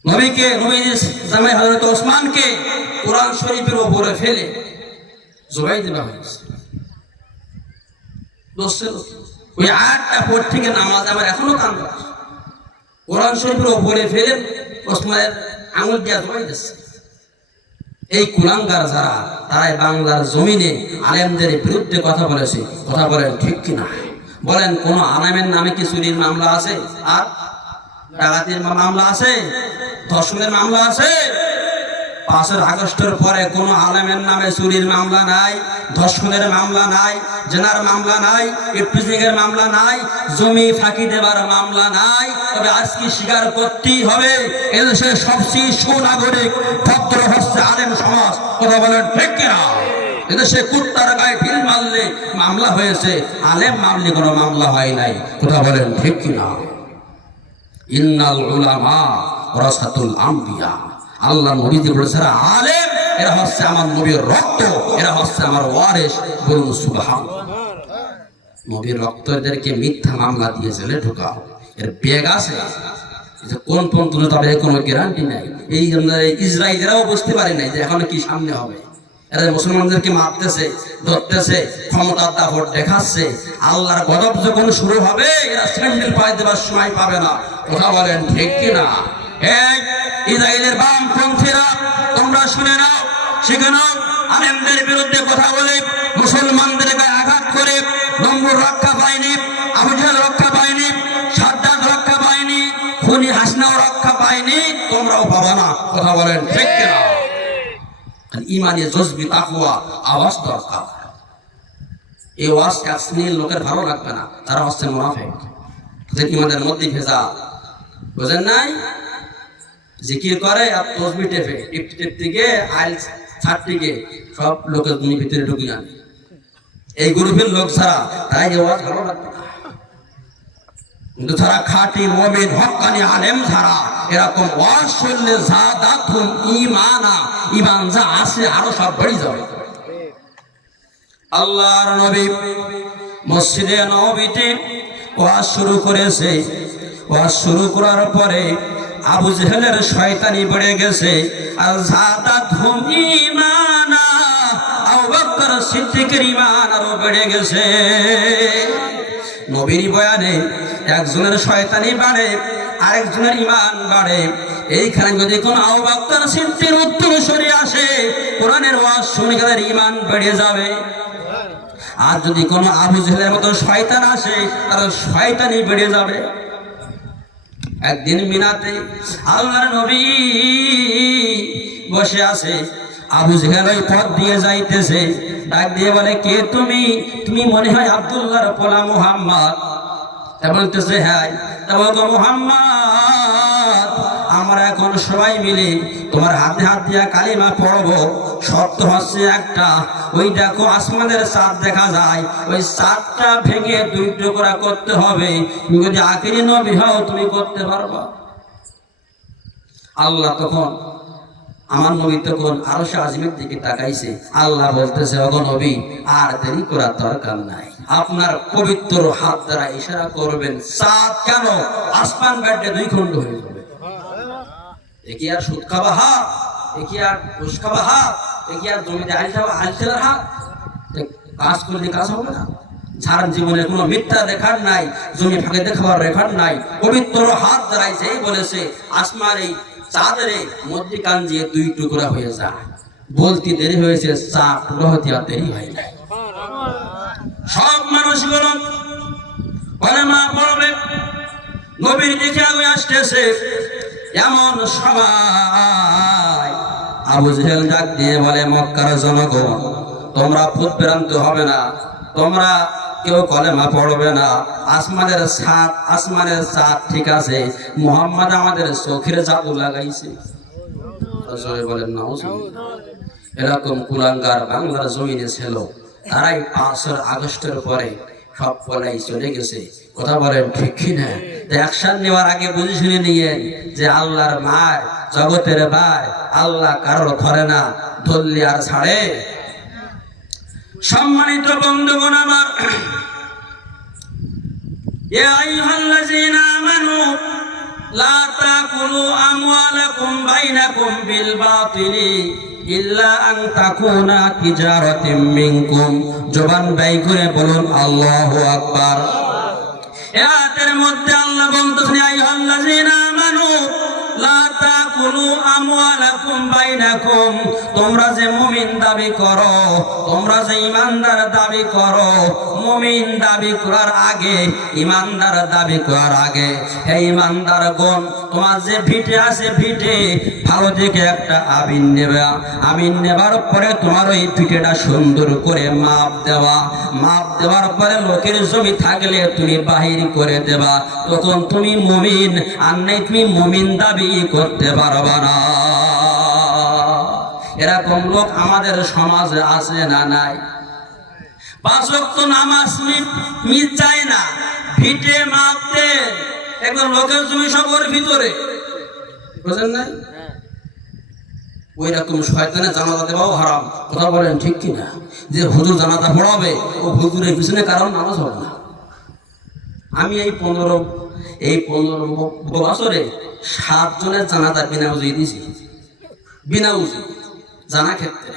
নবীকে, নবীর জামাই হযরত ওসমানকে কোরআন শরীফের উপরে ফেলে জবাই দেওয়া হয়েছে। দোষ ছিল ওই আয়াতটা পড়ে থেকে নামাজ আমার এখনো কান্দ আসে। কোরআন শরীফের উপরে ফেলে ওসমানের আঙুল দিয়ে জবাই দিচ্ছে। এই কুলাঙ্গার যারা, তারাই বাংলার জমিনে আলেমদের বিরুদ্ধে কথা বলেছে। কথা বলেন ঠিক কিনা? বলেন কোন আলেমের নামে কি চুরির মামলা আছে? আর ডাকাতির মামলা আছে? ধর্ষণের মামলা আছে? 5 আগস্টের পরে কোন আলেমের নামে চুরির মামলা নাই, ধর্ষণের মামলা নাই, জেনার মামলা নাই, ইফতিজিং এর মামলা নাই, জমি ফাঁকি দেবার মামলা নাই। তবে আজকে স্বীকার করতেই হবে এদেশের সবচেয়ে সুনাগরিক ভদ্র হচ্ছে আলেম সমাজ। কথা বলেন ঠিক কিনা? এদেশে কুত্তার গায়ে ঢিল মারলে মামলা হয়েছে, আলেম মামলে কোনো মামলা হয় নাই। কথা বলেন ঠিক কিনা? ইন্নাল উলামা ওয়ারাসাতুল আম্বিয়া। আল্লাহ নবীজি বলেছেন আলেম এরা হচ্ছে আমার নবীর রক্ত, এরা হচ্ছে আমার ওয়ারিস। বলুন সুবহানাল্লাহ। নবীর রক্তদেরকে মিথ্যা মামলা দিয়ে জেলে ঢোকাও, এর বেগ আছে। কোন পর্যন্ত তবে কোনো গ্যারান্টি নাই। এই জন্য ইসরায়েলিরাও বুঝতে পারে নাই যে এখন কি সামনে হবে। এরা মুসলমানদেরকে মারতেছে, ধরতেছে, ক্ষমতার দাপট দেখাচ্ছে। আল্লাহর গজব যখন শুরু হবে এরা স্যান্ডেল পায়ে দেবার সময় পাবে না। কথা বলেন ঠিক কিনা? এই ইসরায়েলের বামপন্থীরা তোমরা শুনে নাও, শিখে নাও। আলেমদের বিরুদ্ধে কথা বলে মুসলমানদের গায়ে আঘাত করে নম্বর রক্ষা পায়নি, আবু জাহেল রক্ষা পায়নি, তোমরাও পাবা না। কথা বলেন ঠিক কিনা? ইমানে জজবি তাকওয়া আওয়াজ দরকার। এই ওয়াজ এক শ্রেণীর লোকের ভালো লাগবে না, তারা হচ্ছে মুনাফিক, যে ইমানের মধ্যে ভেজা। বুঝেন নাই? জিকির করে আর তসবিহ টেপে টিপতে গিয়ে আইল ছাড়তে গিয়ে সব লোকের তুমি ভিতরে ঢুকি আনে। এই গ্রুপের লোক ছাড়া তাই এই ওয়াজ ভালো লাগবে না। কিন্তু যারা খাঁটি মুমিন হক্কানি আলেম ছাড়া এরকম ওয়াজ শুনলে যাদাতুল ঈমানা, ঈমান যা আছে আরো সব বেড়ে যাবে। আল্লাহর নবী মসজিদে নববীতে ওয়াজ শুরু করেছে। ওয়াজ শুরু করার পরে আবু জেহেলের শয়তানি বেড়ে গেছে। আর যাদাতুল ঈমানা, আবু বকর সিদ্দিকের ঈমান আরো বেড়ে গেছে। নবীর বয়ানে একজনের শয়তানি বাড়ে, আরেকজনের ঈমান বাড়ে। এইখানে যদি কোন আবু বকর সিদ্দিকের উত্তরসূরি আসে, কোরআনের ওয়াজ শুনে তাদের ঈমান বেড়ে যাবে। আর যদি কোনো আবু জেহেলের মতো শয়তান আসে, তার শয়তানি বেড়ে যাবে। একদিন মিনাতে আল্লাহর নবী বসে আছে, আবু জেহেল ওই পথ দিয়ে যাইতেছে, ডাক দিয়ে বলে, কে তুমি? তুমি মনে হয় আব্দুল্লাহর পোলা মুহাম্মদ। তা বলতেছে, হ্যাঁ। তা বলবো, মুহাম্মদ, আমরা এখন সবাই মিলে তোমার হাতে হাত দিয়া কালিমা পড়বো। শর্ত হচ্ছে একটা, ওই দেখো আসমানের চাঁদ দেখা যায়, ওই চাঁদটা ভেঙে দুই টুকরা করতে হবে। তুমি যদি আখিরি নবী হও তুমি করতে পারবা। আল্লাহ তখন, আমার নবী তখন আরশে আজিমের দিকে তাকাইছে। আল্লাহ বলতেছে, ওগো নবী, আর দেরি করার দরকার নাই, আপনার পবিত্র হাত দ্বারা ইশারা করবেন, চাঁদ কেন আসমান ব্যাটে দুই খণ্ড হয়ে যাবে। দেখি আর সুদ খাওয়া হাত, দেখি আর ঘুষ খাওয়া হাত, দেখি আর জমিতে আলছেলার হাত, কাজ করলে কাজ হবে না। সারা জীবনে কোনো মিথ্যা রেখার নাই, জমি ফাঁকে দেখাবার রেখার নাই। পবিত্র হাত দ্বারাই যেই বলেছে আসমান এই চাঁদের মধ্যিখান দিয়ে দুই টুকরা হয়ে যায়। বলতে দেরি হয়েছে, চাঁদ টুকরা হতে আর দেরি হয় নাই। সব মানুষগুলো কলেমা পড়বে, নবীর দিকে আগে আসতেছে। এমন সময় আবু জেহেল ডাক দিয়ে বলে, মক্কার জনগণ, তোমরা ভ্রান্ত হবে না, তোমরা কেউ কলেমা পড়বে না। আসমানের চাঁদ ঠিক আছে, মুহাম্মদ আমাদের চোখের জাদু লাগাইছে। বলেন না, এরকম কুলাঙ্গার বাংলার জমিনে ছিল। তারাই 5 আগস্টের পরে সব পলাই চলে গেছে। কথা বলেন ঠিক কিনা? অ্যাকশন নেওয়ার আগে বুঝে শুনে নিয়েন যে আল্লাহর মায়, জগতের ভাই, আল্লাহ কারোর ধরে না, ধরলি আর ছাড়ে। সম্মানিত বন্ধুগণ আমার, ইয়া আইয়ুহাল্লাযীনা আমানু লা তাকুলু আমওয়ালাকুম বাইনাকুম বিল বাতিলি ইল্লা আন তাকুনা তিজারাতিম মিনকুম। জবান ব্যয় করে বলুন আল্লাহু আকবার। এর মধ্যে আল্লাহ বলতেছেন, ইয়া আইয়ুহাল্লাযীনা আমানু লা তাকুলু আমওয়ালাকুম বাইনাকুম। তোমরা যে মুমিন দাবি করো, তোমরা যে ঈমানদার দাবি করো, মুমিন দাবি করার আগে, ঈমানদার দাবি করার আগে, হে ঈমানদারগণ, তোমার যে ভিটে আছে, ভিটে ভালো দেখে একটা আমিন নেবা। আমিন নেবার পরে তোমার ওই ভিটেটা সুন্দর করে মাপ দেওয়া। মাপ দেওয়ার পরে লোকের জমি থাকলে তুমি বাহির করে দেবা। তখন তুমি মুমিন, আর নেই তুমি মুমিন দাবি করতে পারবা না। এরকম লোক আমাদের সমাজে আছে না নাই? 5 ওয়াক্ত নামাজ মিস যায় না, ভিটে মাপতে একদম লোকের জমি সবর ভিতরে, বুঝেন নাই? ওই রকম শয়তানের জানাজা দেওয়াও হারাম। কথা বলেন ঠিক কিনা? যে হুজুর জানাজা পড়াবে, ও হুজুরের পিছনে কারণ নামাজ হবে না। আমি এই 15 বছরে 7 জনের জানাজা বিনা উজুই দিয়েছি, বিনা উজু জানা ক্ষেত্রে।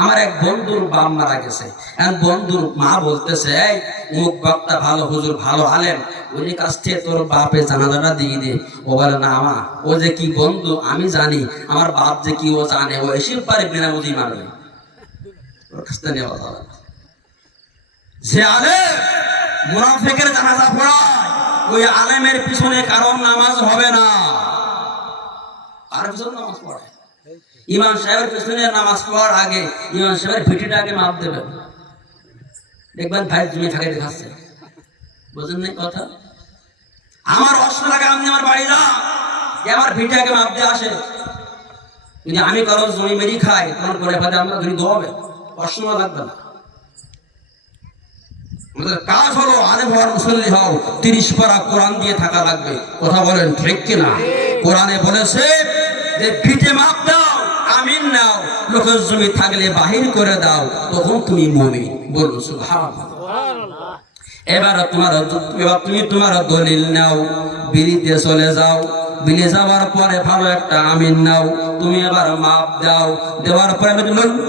আমার এক বন্ধুর বাপ মারা গেছে, এখন বন্ধুর মা বলতেছে, এই মুখ বাপটা ভালো, হুজুর ভালো আলেম, উনি কাছ থেকে তোর বাপে জানাজাটা দিয়ে দে। ও বলে, না মা, ও যে কি বন্ধু আমি জানি, আমার বাপ যে কি ও জানে, ও এসে পারে বিনা উজুই মারবে। ওর কাছ থেকে নেওয়া যাবে না। যে আলেম মুনাফিকের জানাজা পড়ায়, ওই আলেমের পিছনে কারণ নামাজ হবে না। আর পিছনে নামাজ পড়ে। ইমাম সাহেবের পিছনে নামাজ পড়ার আগে ইমাম সাহেবের ভিটিটা আগে মাপ দেবেন, দেখবেন ভাই তুমি ফাঁকে দেখাচ্ছে। বুঝলেন না কথা? আমার অস্ত্র লাগে, আপনি আমার বাড়ি যা, আমার ভিটে আগে মাপ দিয়ে আসে। যদি আমি কারো জমি মেরি খাই তখন করে ফাঁদে আমরা ধরি দোয়াবে, অস্ত্র লাগবে না। আমাদের কাজ হলো আলেম হওয়ার, মুসল্লি হও, 30 পারা কোরআন দিয়ে থাকা লাগবে। কথা বলেন ঠিক কিনা? কোরআনে বলেছে যে ভিটে মাপ দাও, আমিন নাও, লোকের জমি থাকলে বাহির করে দাও, তখন তুমি মুমিন। বলুন সুবহানাল্লাহ। এবার তুমি তোমার দলিল নাও, বিলিতে চলে যাও, বিলে যাওয়ার পরে ভালো একটা আমিন নাও, তুমি এবার মাপ দাও, দেওয়ার পরে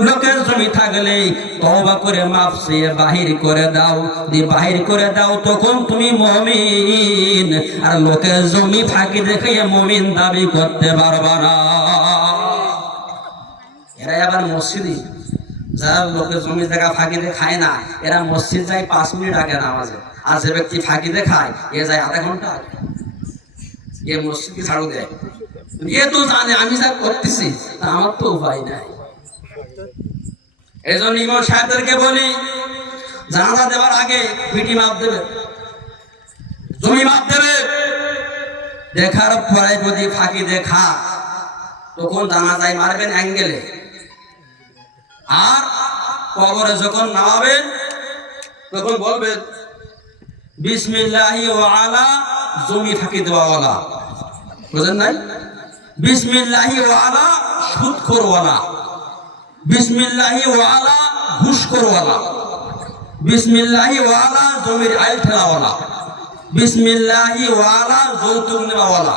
লোকের জমি থাকলে তওবা করে মাপ চেয়ে বাহির করে দাও, দিয়ে বাহির করে দাও, তখন তুমি মুমিন। আর লোকের জমি ফাঁকি দেখে মুমিন দাবি করতে পারবা না। এরা আবার মসজিদে যারা লোকের জমি জায়গা ফাঁকিতে খায় না, এরা মসজিদ যায় 5 মিনিট আগে নামাজে, আর যে ব্যক্তি ফাঁকিতে খায় এ যায় আধা ঘন্টা আগে। এ মসজিদকে ছাড়ু দেয়, এ তো জানে আমি যা করতেছি, আমার তো উপায় নাই। এই জন্য ইমাম সাহেবদেরকে বলি, জানাজা দেওয়ার আগে পিটি মাপ দেবে, জমি মাপ দেবে। দেখার পরে যদি ফাঁকি দেখা, তখন জানাজায় মারবেন অ্যাঙ্গেলে, আর কবরে যখন নামাবেন তখন বলবেন বিসমিল্লাহি ওয়া আলা, জমি ফাঁকি দেওয়াওয়ালা, বুঝেন নাই? বিসমিল্লাহি ওয়া আলা সুদখোরওয়ালা, বিসমিল্লাহি ওয়া আলা ঘুষখোরওয়ালা, বিসমিল্লাহি ওয়া আলা জমির আইল ঠেলাওয়ালা, বিসমিল্লাহি ওয়া আলা যৌতুক নেওয়াওয়ালা।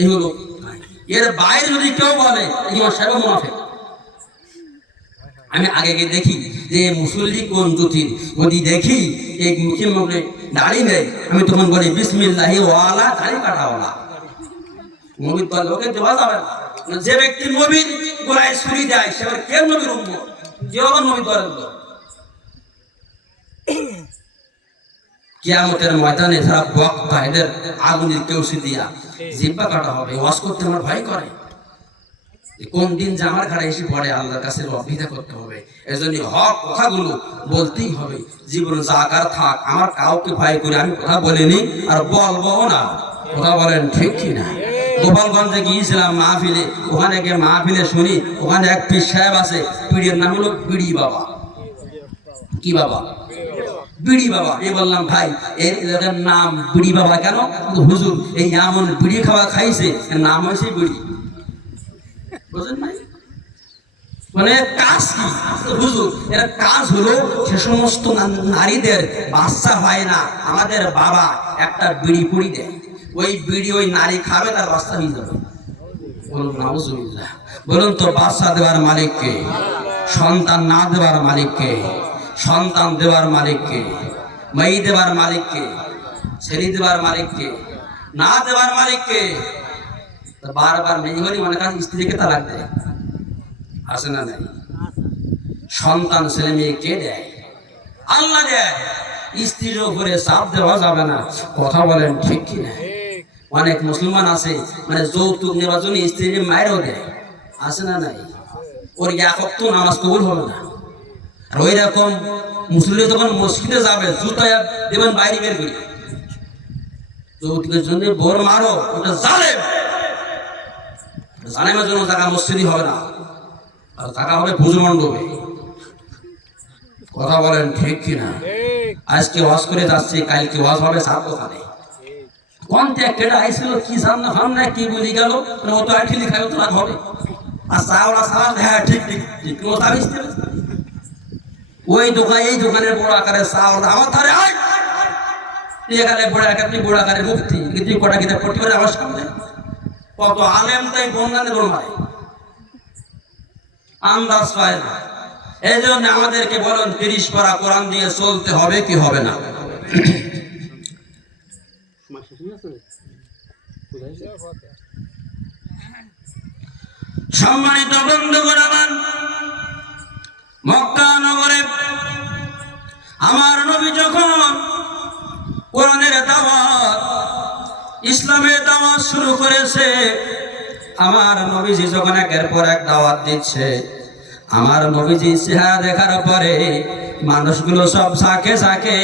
এই হলো। এর বাইরে যদি কেউ বলে ইমাম সাহেব মুনাফিক। আমি আগে গিয়ে দেখি যে মুসল্লি কোন জুতির, যদি দেখি এই মুখে মুখে দাড়ি নেই, আমি তখন বলি বিসমিল্লাহি ওয়া আলা দাড়ি কাটাওয়ালা। নবীর তো লোকে দেওয়া যাবে না। যে ব্যক্তি নবীর গোলায় ছুরি দেয় সে আবার কেউ নবীর উম্মত, যে আবার নবীর দলের লোক। কিয়ামতের ময়দানে যারা বক্তা, এদের আগুনের কেউসি দিয়া জিব্বা কাটা হবে। ওয়াজ করতে আমার ভয় করে, কোন দিন যে আমার ঘাড়ে এসে পড়ে আল্লাহর কাছে অভিধা করতে হবে। এজন্য হক কথাগুলো বলতেই হবে। জীবন জাগার থাক, আমার কাউকে ভয় করে আমি কথা বলিনি আর বলবো না। কথা বলেন ঠিক কিনা? গোপালগঞ্জে গিয়েছিলাম মাহফিলে, ওখানে গিয়ে মাহফিলে শুনি ওখানে এক পীর সাহেব আছে, পীরের নাম হলো বিড়ি বাবা। কি বাবা? বিড়ি বাবা। এই বললাম ভাই এর নাম বিড়ি বাবা কেন? হুজুর এই এমন বিড়ি খাওয়া খাইছে, নাম হয়েছে বিড়ি। বুঝলেন নাই? মানে কাজ কি হুজুর? এর কাজ হলো সে সমস্ত নারীদের বাচ্চা হয় না, আমাদের বাবা একটা বিড়ি পুড়ি দেয়, ওই বিড়ি ওই নারী খাবে, তার বাচ্চা হয়ে যাবে। বলুন নাউজুবিল্লাহ। বলুন তো বাচ্চা দেওয়ার মালিক কে? সন্তান না দেওয়ার মালিক কে? সন্তান দেওয়ার মালিক কে? মেয়ে দেওয়ার মালিক কে? ছেলে দেওয়ার মালিক কে? না দেওয়ার মালিক কে? বারবার মেয়ে হলে মনে কাজ স্ত্রীকে তালাক দেয়, আছে না নাই? সন্তান ছেলে মেয়ে কে দেয়? আল্লাহ দেয়। স্ত্রীর উপরে চাপ দেওয়া যাবে না। কথা বলেন ঠিক কিনা? অনেক মুসলমান আছে মানে যৌতুক নেওয়ার জন্য স্ত্রীর মায়েরও দেয়, আছে না নাই? ওর এক ওয়াক্ত নামাজ কবুল হবে না। আর ওই রকম মুসলিম যখন মসজিদে যাবে জুতা দেবেন বাইরে বের করে, যৌতুকের জন্য বোর মারো, ওটা জালেম। জালেমের জন্য জায়গা মসজিদই হবে না, আর জায়গা হবে পুজো মণ্ডপে। কথা বলেন ঠিক কিনা? আজকে ওয়াজ করে যাচ্ছি, কালকে ওয়াজ হবে সাত দোকানে। কন্ট্যাক্ট কেটে আইছিল কি জানা ভাব না কি বলি গেল, ও তো আইটি লিখায় তো রাখ হবে। আর চাওড়া সালাম, হ্যাঁ ঠিক ঠিক ঠিক, ও তাবিজ দেবে। ওই দোকান এই দোকানের বড় আকারের চাওড়া আমার ধারে আয়, এখানে বড় আকার বড় আকারের মুক্তি, কিন্তু কটা কিনা পড়তে পারে আমার সামনে। কত আলেম তাই বন্ধানে দৌড় মারে, আন্দাজ পায় না। এই জন্য আমাদেরকে বলেন 30 পারা কোরআন দিয়ে চলতে হবে কি হবে না? সম্মানিত বন্ধুগণ, আমার মক্কা নগরে আমার নবী যখন কোরআনের দাওয়াত, ইসলামের দাওয়াত শুরু করেছে, আমার নবীজি যখন একের পর এক দাওয়াত দিচ্ছে, আমার নবীজি চেহারা দেখার পরে মানুষগুলো সব ঝাঁকে ঝাঁকে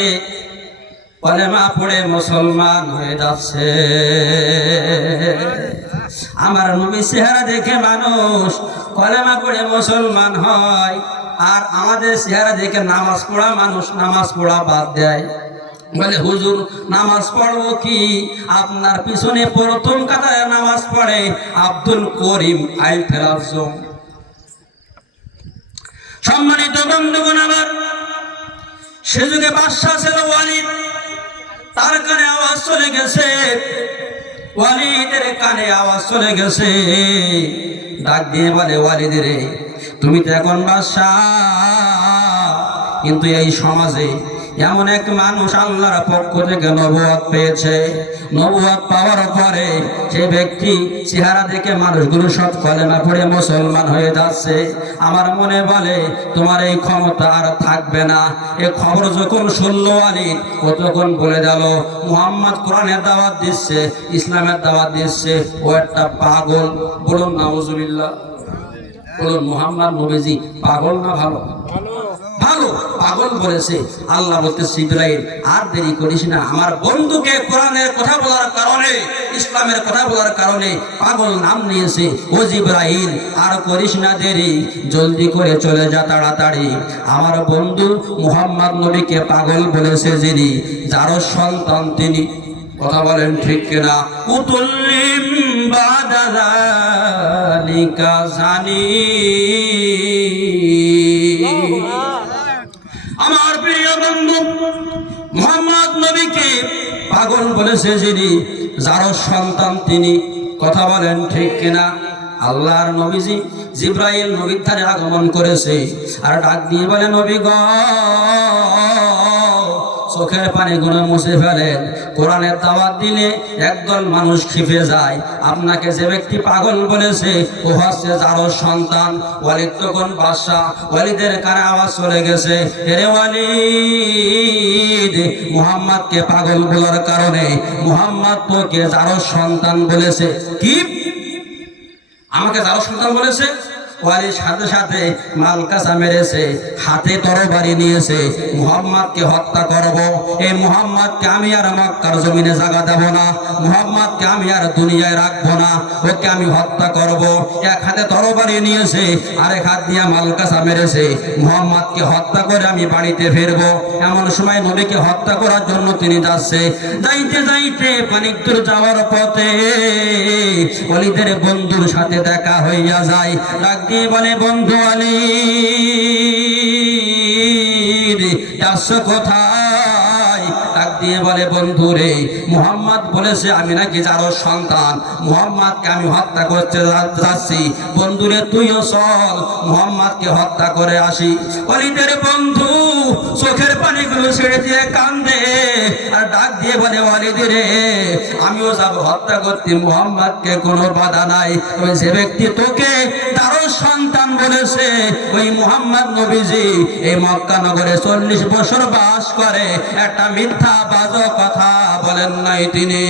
কলেমা পড়ে মুসলমান হয়ে যাচ্ছে। আমার নবী চেহারা দেখে মানুষ কলেমা পড়ে মুসলমান হয়, আর আমাদের চেহারা দেখে নামাজ পড়া মানুষ নামাজ পড়া বাদ দেয়। বলে হুজুর নামাজ পড়বো কি? আপনার পিছনে প্রথম কাতারে নামাজ পড়ে আব্দুল করিম আল ফেরাজম। সম্মানিত বন্ধুগণ আমার, সে যুগে বাদশাহ ছিল ওয়ালিদ, তার কানে আওয়াজ চলে গেছে, ওয়ালিদের কানে আওয়াজ চলে গেছে। ডাক দিয়ে বলে, ওয়ালিদ রে, তুমি তো এখন বাদশাহ, কিন্তু এই সমাজে এমন এক মানুষ আল্লাহর পক্ষ থেকে নবুয়ত পেয়েছে। নবুয়ত পাওয়ার পরে সে ব্যক্তি চেহারা দেখে মানুষগুলো সব কলেমা পড়ে মুসলমান হয়ে যাচ্ছে। আমার মনে বলে তোমার এই ক্ষমতা আর থাকবে না। এই খবর যখন শুনল ওয়ালিদ, ও তখন বলে গেল মুহাম্মদ কোরআনের দাওয়াত দিচ্ছে, ইসলামের দাওয়াত দিচ্ছে, ও একটা পাগল। বলুন নাউজুবিল্লাহ, বলুন মুহাম্মদ নবীজি পাগল না ভালো? ভালো, পাগল বলেছে। আল্লাহ বলতে, জিবরাইল আর দেরি করিস না, আমার বন্ধুকে কোরআনের কথা বলার কারণে, ইসলামের কথা বলার কারণে পাগল নাম নিয়েছে। ও জিবরাইল আর করিস না দেরি, জলদি করে চলে যা তাড়াতাড়ি। আমার বন্ধু মুহাম্মদ নবীকে পাগল বলেছে যিনি, যারও সন্তান তিনি। কথা বলেন ঠিক কিনা? উতুল্লিম বাদালিকা জানি। আমার প্রিয় বন্ধু মুহাম্মদ নবীকে পাগল বলেছে যিনি, যারও সন্তান তিনি। কথা বলেন ঠিক কিনা? আল্লাহর নবীজি জিবরাইল নবীর ধারে আগমন করেছে, আর ডাক দিয়ে বলে, নবী গো, চোখের পানিগুলো মুছে ফেলেন। কোরআনের দাওয়াত দিলে একদল মানুষ ক্ষিপে যায়। আপনাকে যে ব্যক্তি পাগল বলেছে ও হচ্ছে যারও সন্তান। ওয়ালিদ তখন বাদশাহ, ওয়ালিদের কানে আওয়াজ চলে গেছে, এরে ওয়ালিদ, মুহাম্মদকে পাগল বলার কারণে মুহাম্মদ তোকে যারও সন্তান বলেছে। কি? আমাকে যারও সন্তান বলেছে? ওয়ালির সাথে সাথে মালকাসা মেরেছে, হাতে তরবারি নিয়েছে, মুহাম্মদকে হত্যা করব। এই মুহাম্মদকে আমি আর মক্কার জমিনে জায়গা দেব না, মুহাম্মদকে আমি আর দুনিয়ায় রাখবো না, ওকে আমি হত্যা করব। এক হাতে তরবারি নিয়েছে, আরেক হাত দিয়ে মালকাসা মেরেছে, মুহাম্মদকে হত্যা করে আমি বাড়িতে ফিরবো। এমন সময় নবীকে হত্যা করার জন্য তিনি যাচ্ছে। যাইতে যাইতে অনেক দূর যাওয়ার পথে ওয়ালিদের বন্ধুর সাথে দেখা হইয়া যায়। বলে, বন্ধু ওয়ালিদ, যাচ্ছো কোথায়? ডাক দিয়ে বলে, বন্ধু রে, মুহাম্মদ বলেছে আমি নাকি যারও সন্তান, মুহাম্মদকে আমি হত্যা করতে যাচ্ছি। বন্ধু রে, তুইও চল, মুহাম্মদকে হত্যা করে আসি। ওয়ালিদের বন্ধু চোখের পানিগুলো ছেড়ে দিয়ে কান্দে, আর ডাক দিয়ে বলে, ওয়ালিদ রে, আমিও যাব হত্যা করতে, মুহাম্মদকে কোনো বাধা নাই। ওই যে ব্যক্তি তোকে তারও সন্তান বলেছে, ওই মুহাম্মদ নবীজি এই মক্কা নগরে 40 বছর বাস করে, একটা মিথ্যা বাজে কথা বলেন নাই তিনি।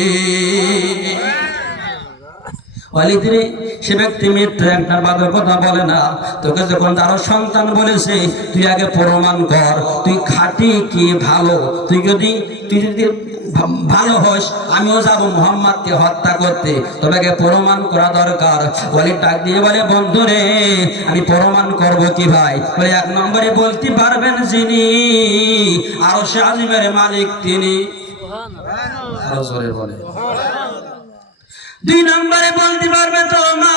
ওয়ালিদ রে, সে ব্যক্তি মিথ্যা একটা বাজে কথা বলে না। তোকে যখন তারও সন্তান বলেছে, তুই আগে প্রমাণ কর তুই খাঁটি কি ভালো। তুই যদি ভালো হোস, আমিও যাব মুহাম্মদকে হত্যা করতে, তোকে প্রমাণ করা দরকার। ওয়ালিদ ডাক দিয়ে বলে, বন্ধু রে, আমি প্রমাণ করব কি ভাই? বলে, এক নম্বরে বলতে পারবেন যিনি আরশে আজিমের মালিক তিনি। আরো জোরে বলে। 2 নম্বরে বলতে পারবে তোর মা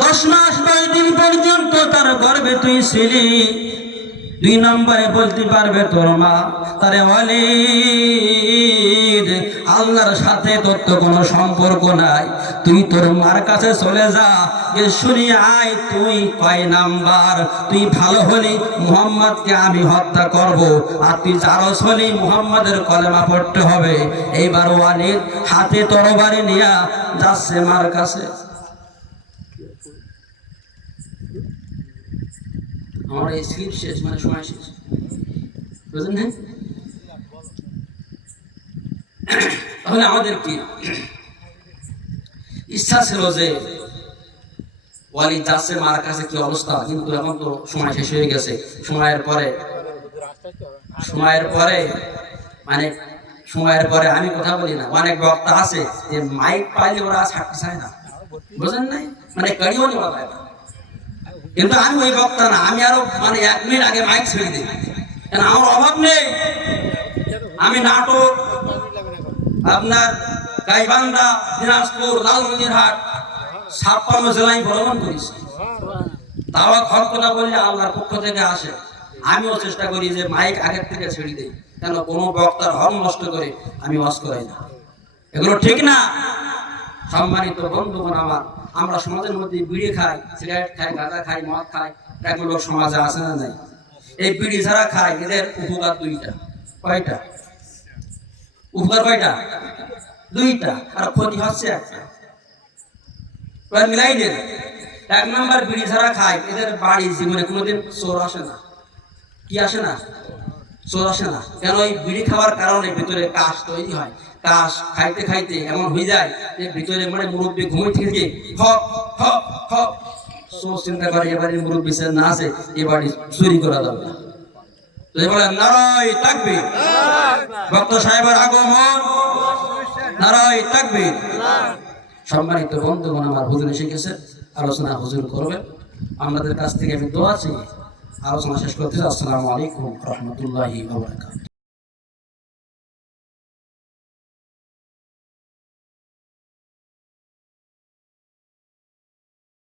10 মাস 10 দিন পর্যন্ত তার গর্ভে তুই ছিলি। 2 নম্বরে বলতে পারবে তোর মা, তারে ওয়ালিদ, আল্লাহর সাথে তোর তো কোনো সম্পর্ক নাই, তুই তোর মার কাছে চলে যা, যে শুনি আয় তুই কয় নাম্বার। তুই ভালো হলি, মুহাম্মদকে আমি হত্যা করব, আর তুই জারস হলি, মুহাম্মদের কলেমা পড়তে হবে। এইবার ওয়ালিদ হাতে তরবারি নিয়ে যাচ্ছে মার কাছে। আমার এই স্লিপ শেষ, মানে সময় শেষ, বুঝলেন? হ্যাঁ, তাহলে আমাদের কি ইচ্ছা ছিল যে ওয়ালিদ যাচ্ছে মার কাছে কি অবস্থা, কিন্তু এখন তো সময় শেষ হয়ে গেছে। সময়ের পরে আমি কথা বলি না, অনেক বক্তা আছে যে মাইক পাইলে ওরা ছাড়তে চায় না, বুঝেন নাই, মানে কারিও নেওয়া পায় না। কিন্তু আমি ওই বক্তা না, আমি আরো 1 মিনিট আগে মাইক ছেড়ে দিই, কারণ আমার অভাব নেই। আমি নাটক আপনার গাইবান্ধা, দিনাজপুর, লালমনিরহাট 56 জেলায় ভ্রমণ করেছি। দাওয়াত হক না বললে আল্লাহর পক্ষ থেকে আসে। আমিও চেষ্টা করি যে মাইক আগের থেকে ছেড়ে দেই, কেন কোনো বক্তার হক নষ্ট করে আমি ওয়াজ করাই না, এগুলো ঠিক না। সম্মানিত বন্ধুগণ আমার, আমরা সমাজের মধ্যে বিড়ি খাই, সিগারেট খাই, গাঁজা খাই, মদ খাই, এগুলো সমাজে আছে না নাই? এই বিড়ি যারা খায় এদের উপকার 2টা। কয়টা উপকার? কয়টা? 2টা। আর ক্ষতি হচ্ছে 1টা। মিলাই দেন। 1 নাম্বার, বিড়ি যারা খায় এদের বাড়ি জীবনে কোনোদিন চোর আসে না। কি আসে না? চোর আসে না। কেন? এই বিড়ি খাওয়ার কারণে ভিতরে কাশ তৈরি হয়। কাশ খাইতে খাইতে এমন হয়ে যায় যে ভিতরে মুরব্বী ঘুমিয়ে থেকে হপ হপ হপ, চোর চিন্তা করে এবারে মুরব্বী সে না আছে, এবারে চুরি করা যাবে না। তো বলে নারায়ে তাকবীর, বক্তা সাহেবের আগমন, নারায়ে তাকবীর। সম্মানিত বন্ধুগণ আমার, হুজুর শিখেছে, আলোচনা হুজুর করবেন। আমাদের কাছ থেকে আমি দোয়া চাই, আলোচনা শেষ করতেছি। আসসালামু আলাইকুম ওয়া রাহমাতুল্লাহি ওয়া বারাকাতুহু।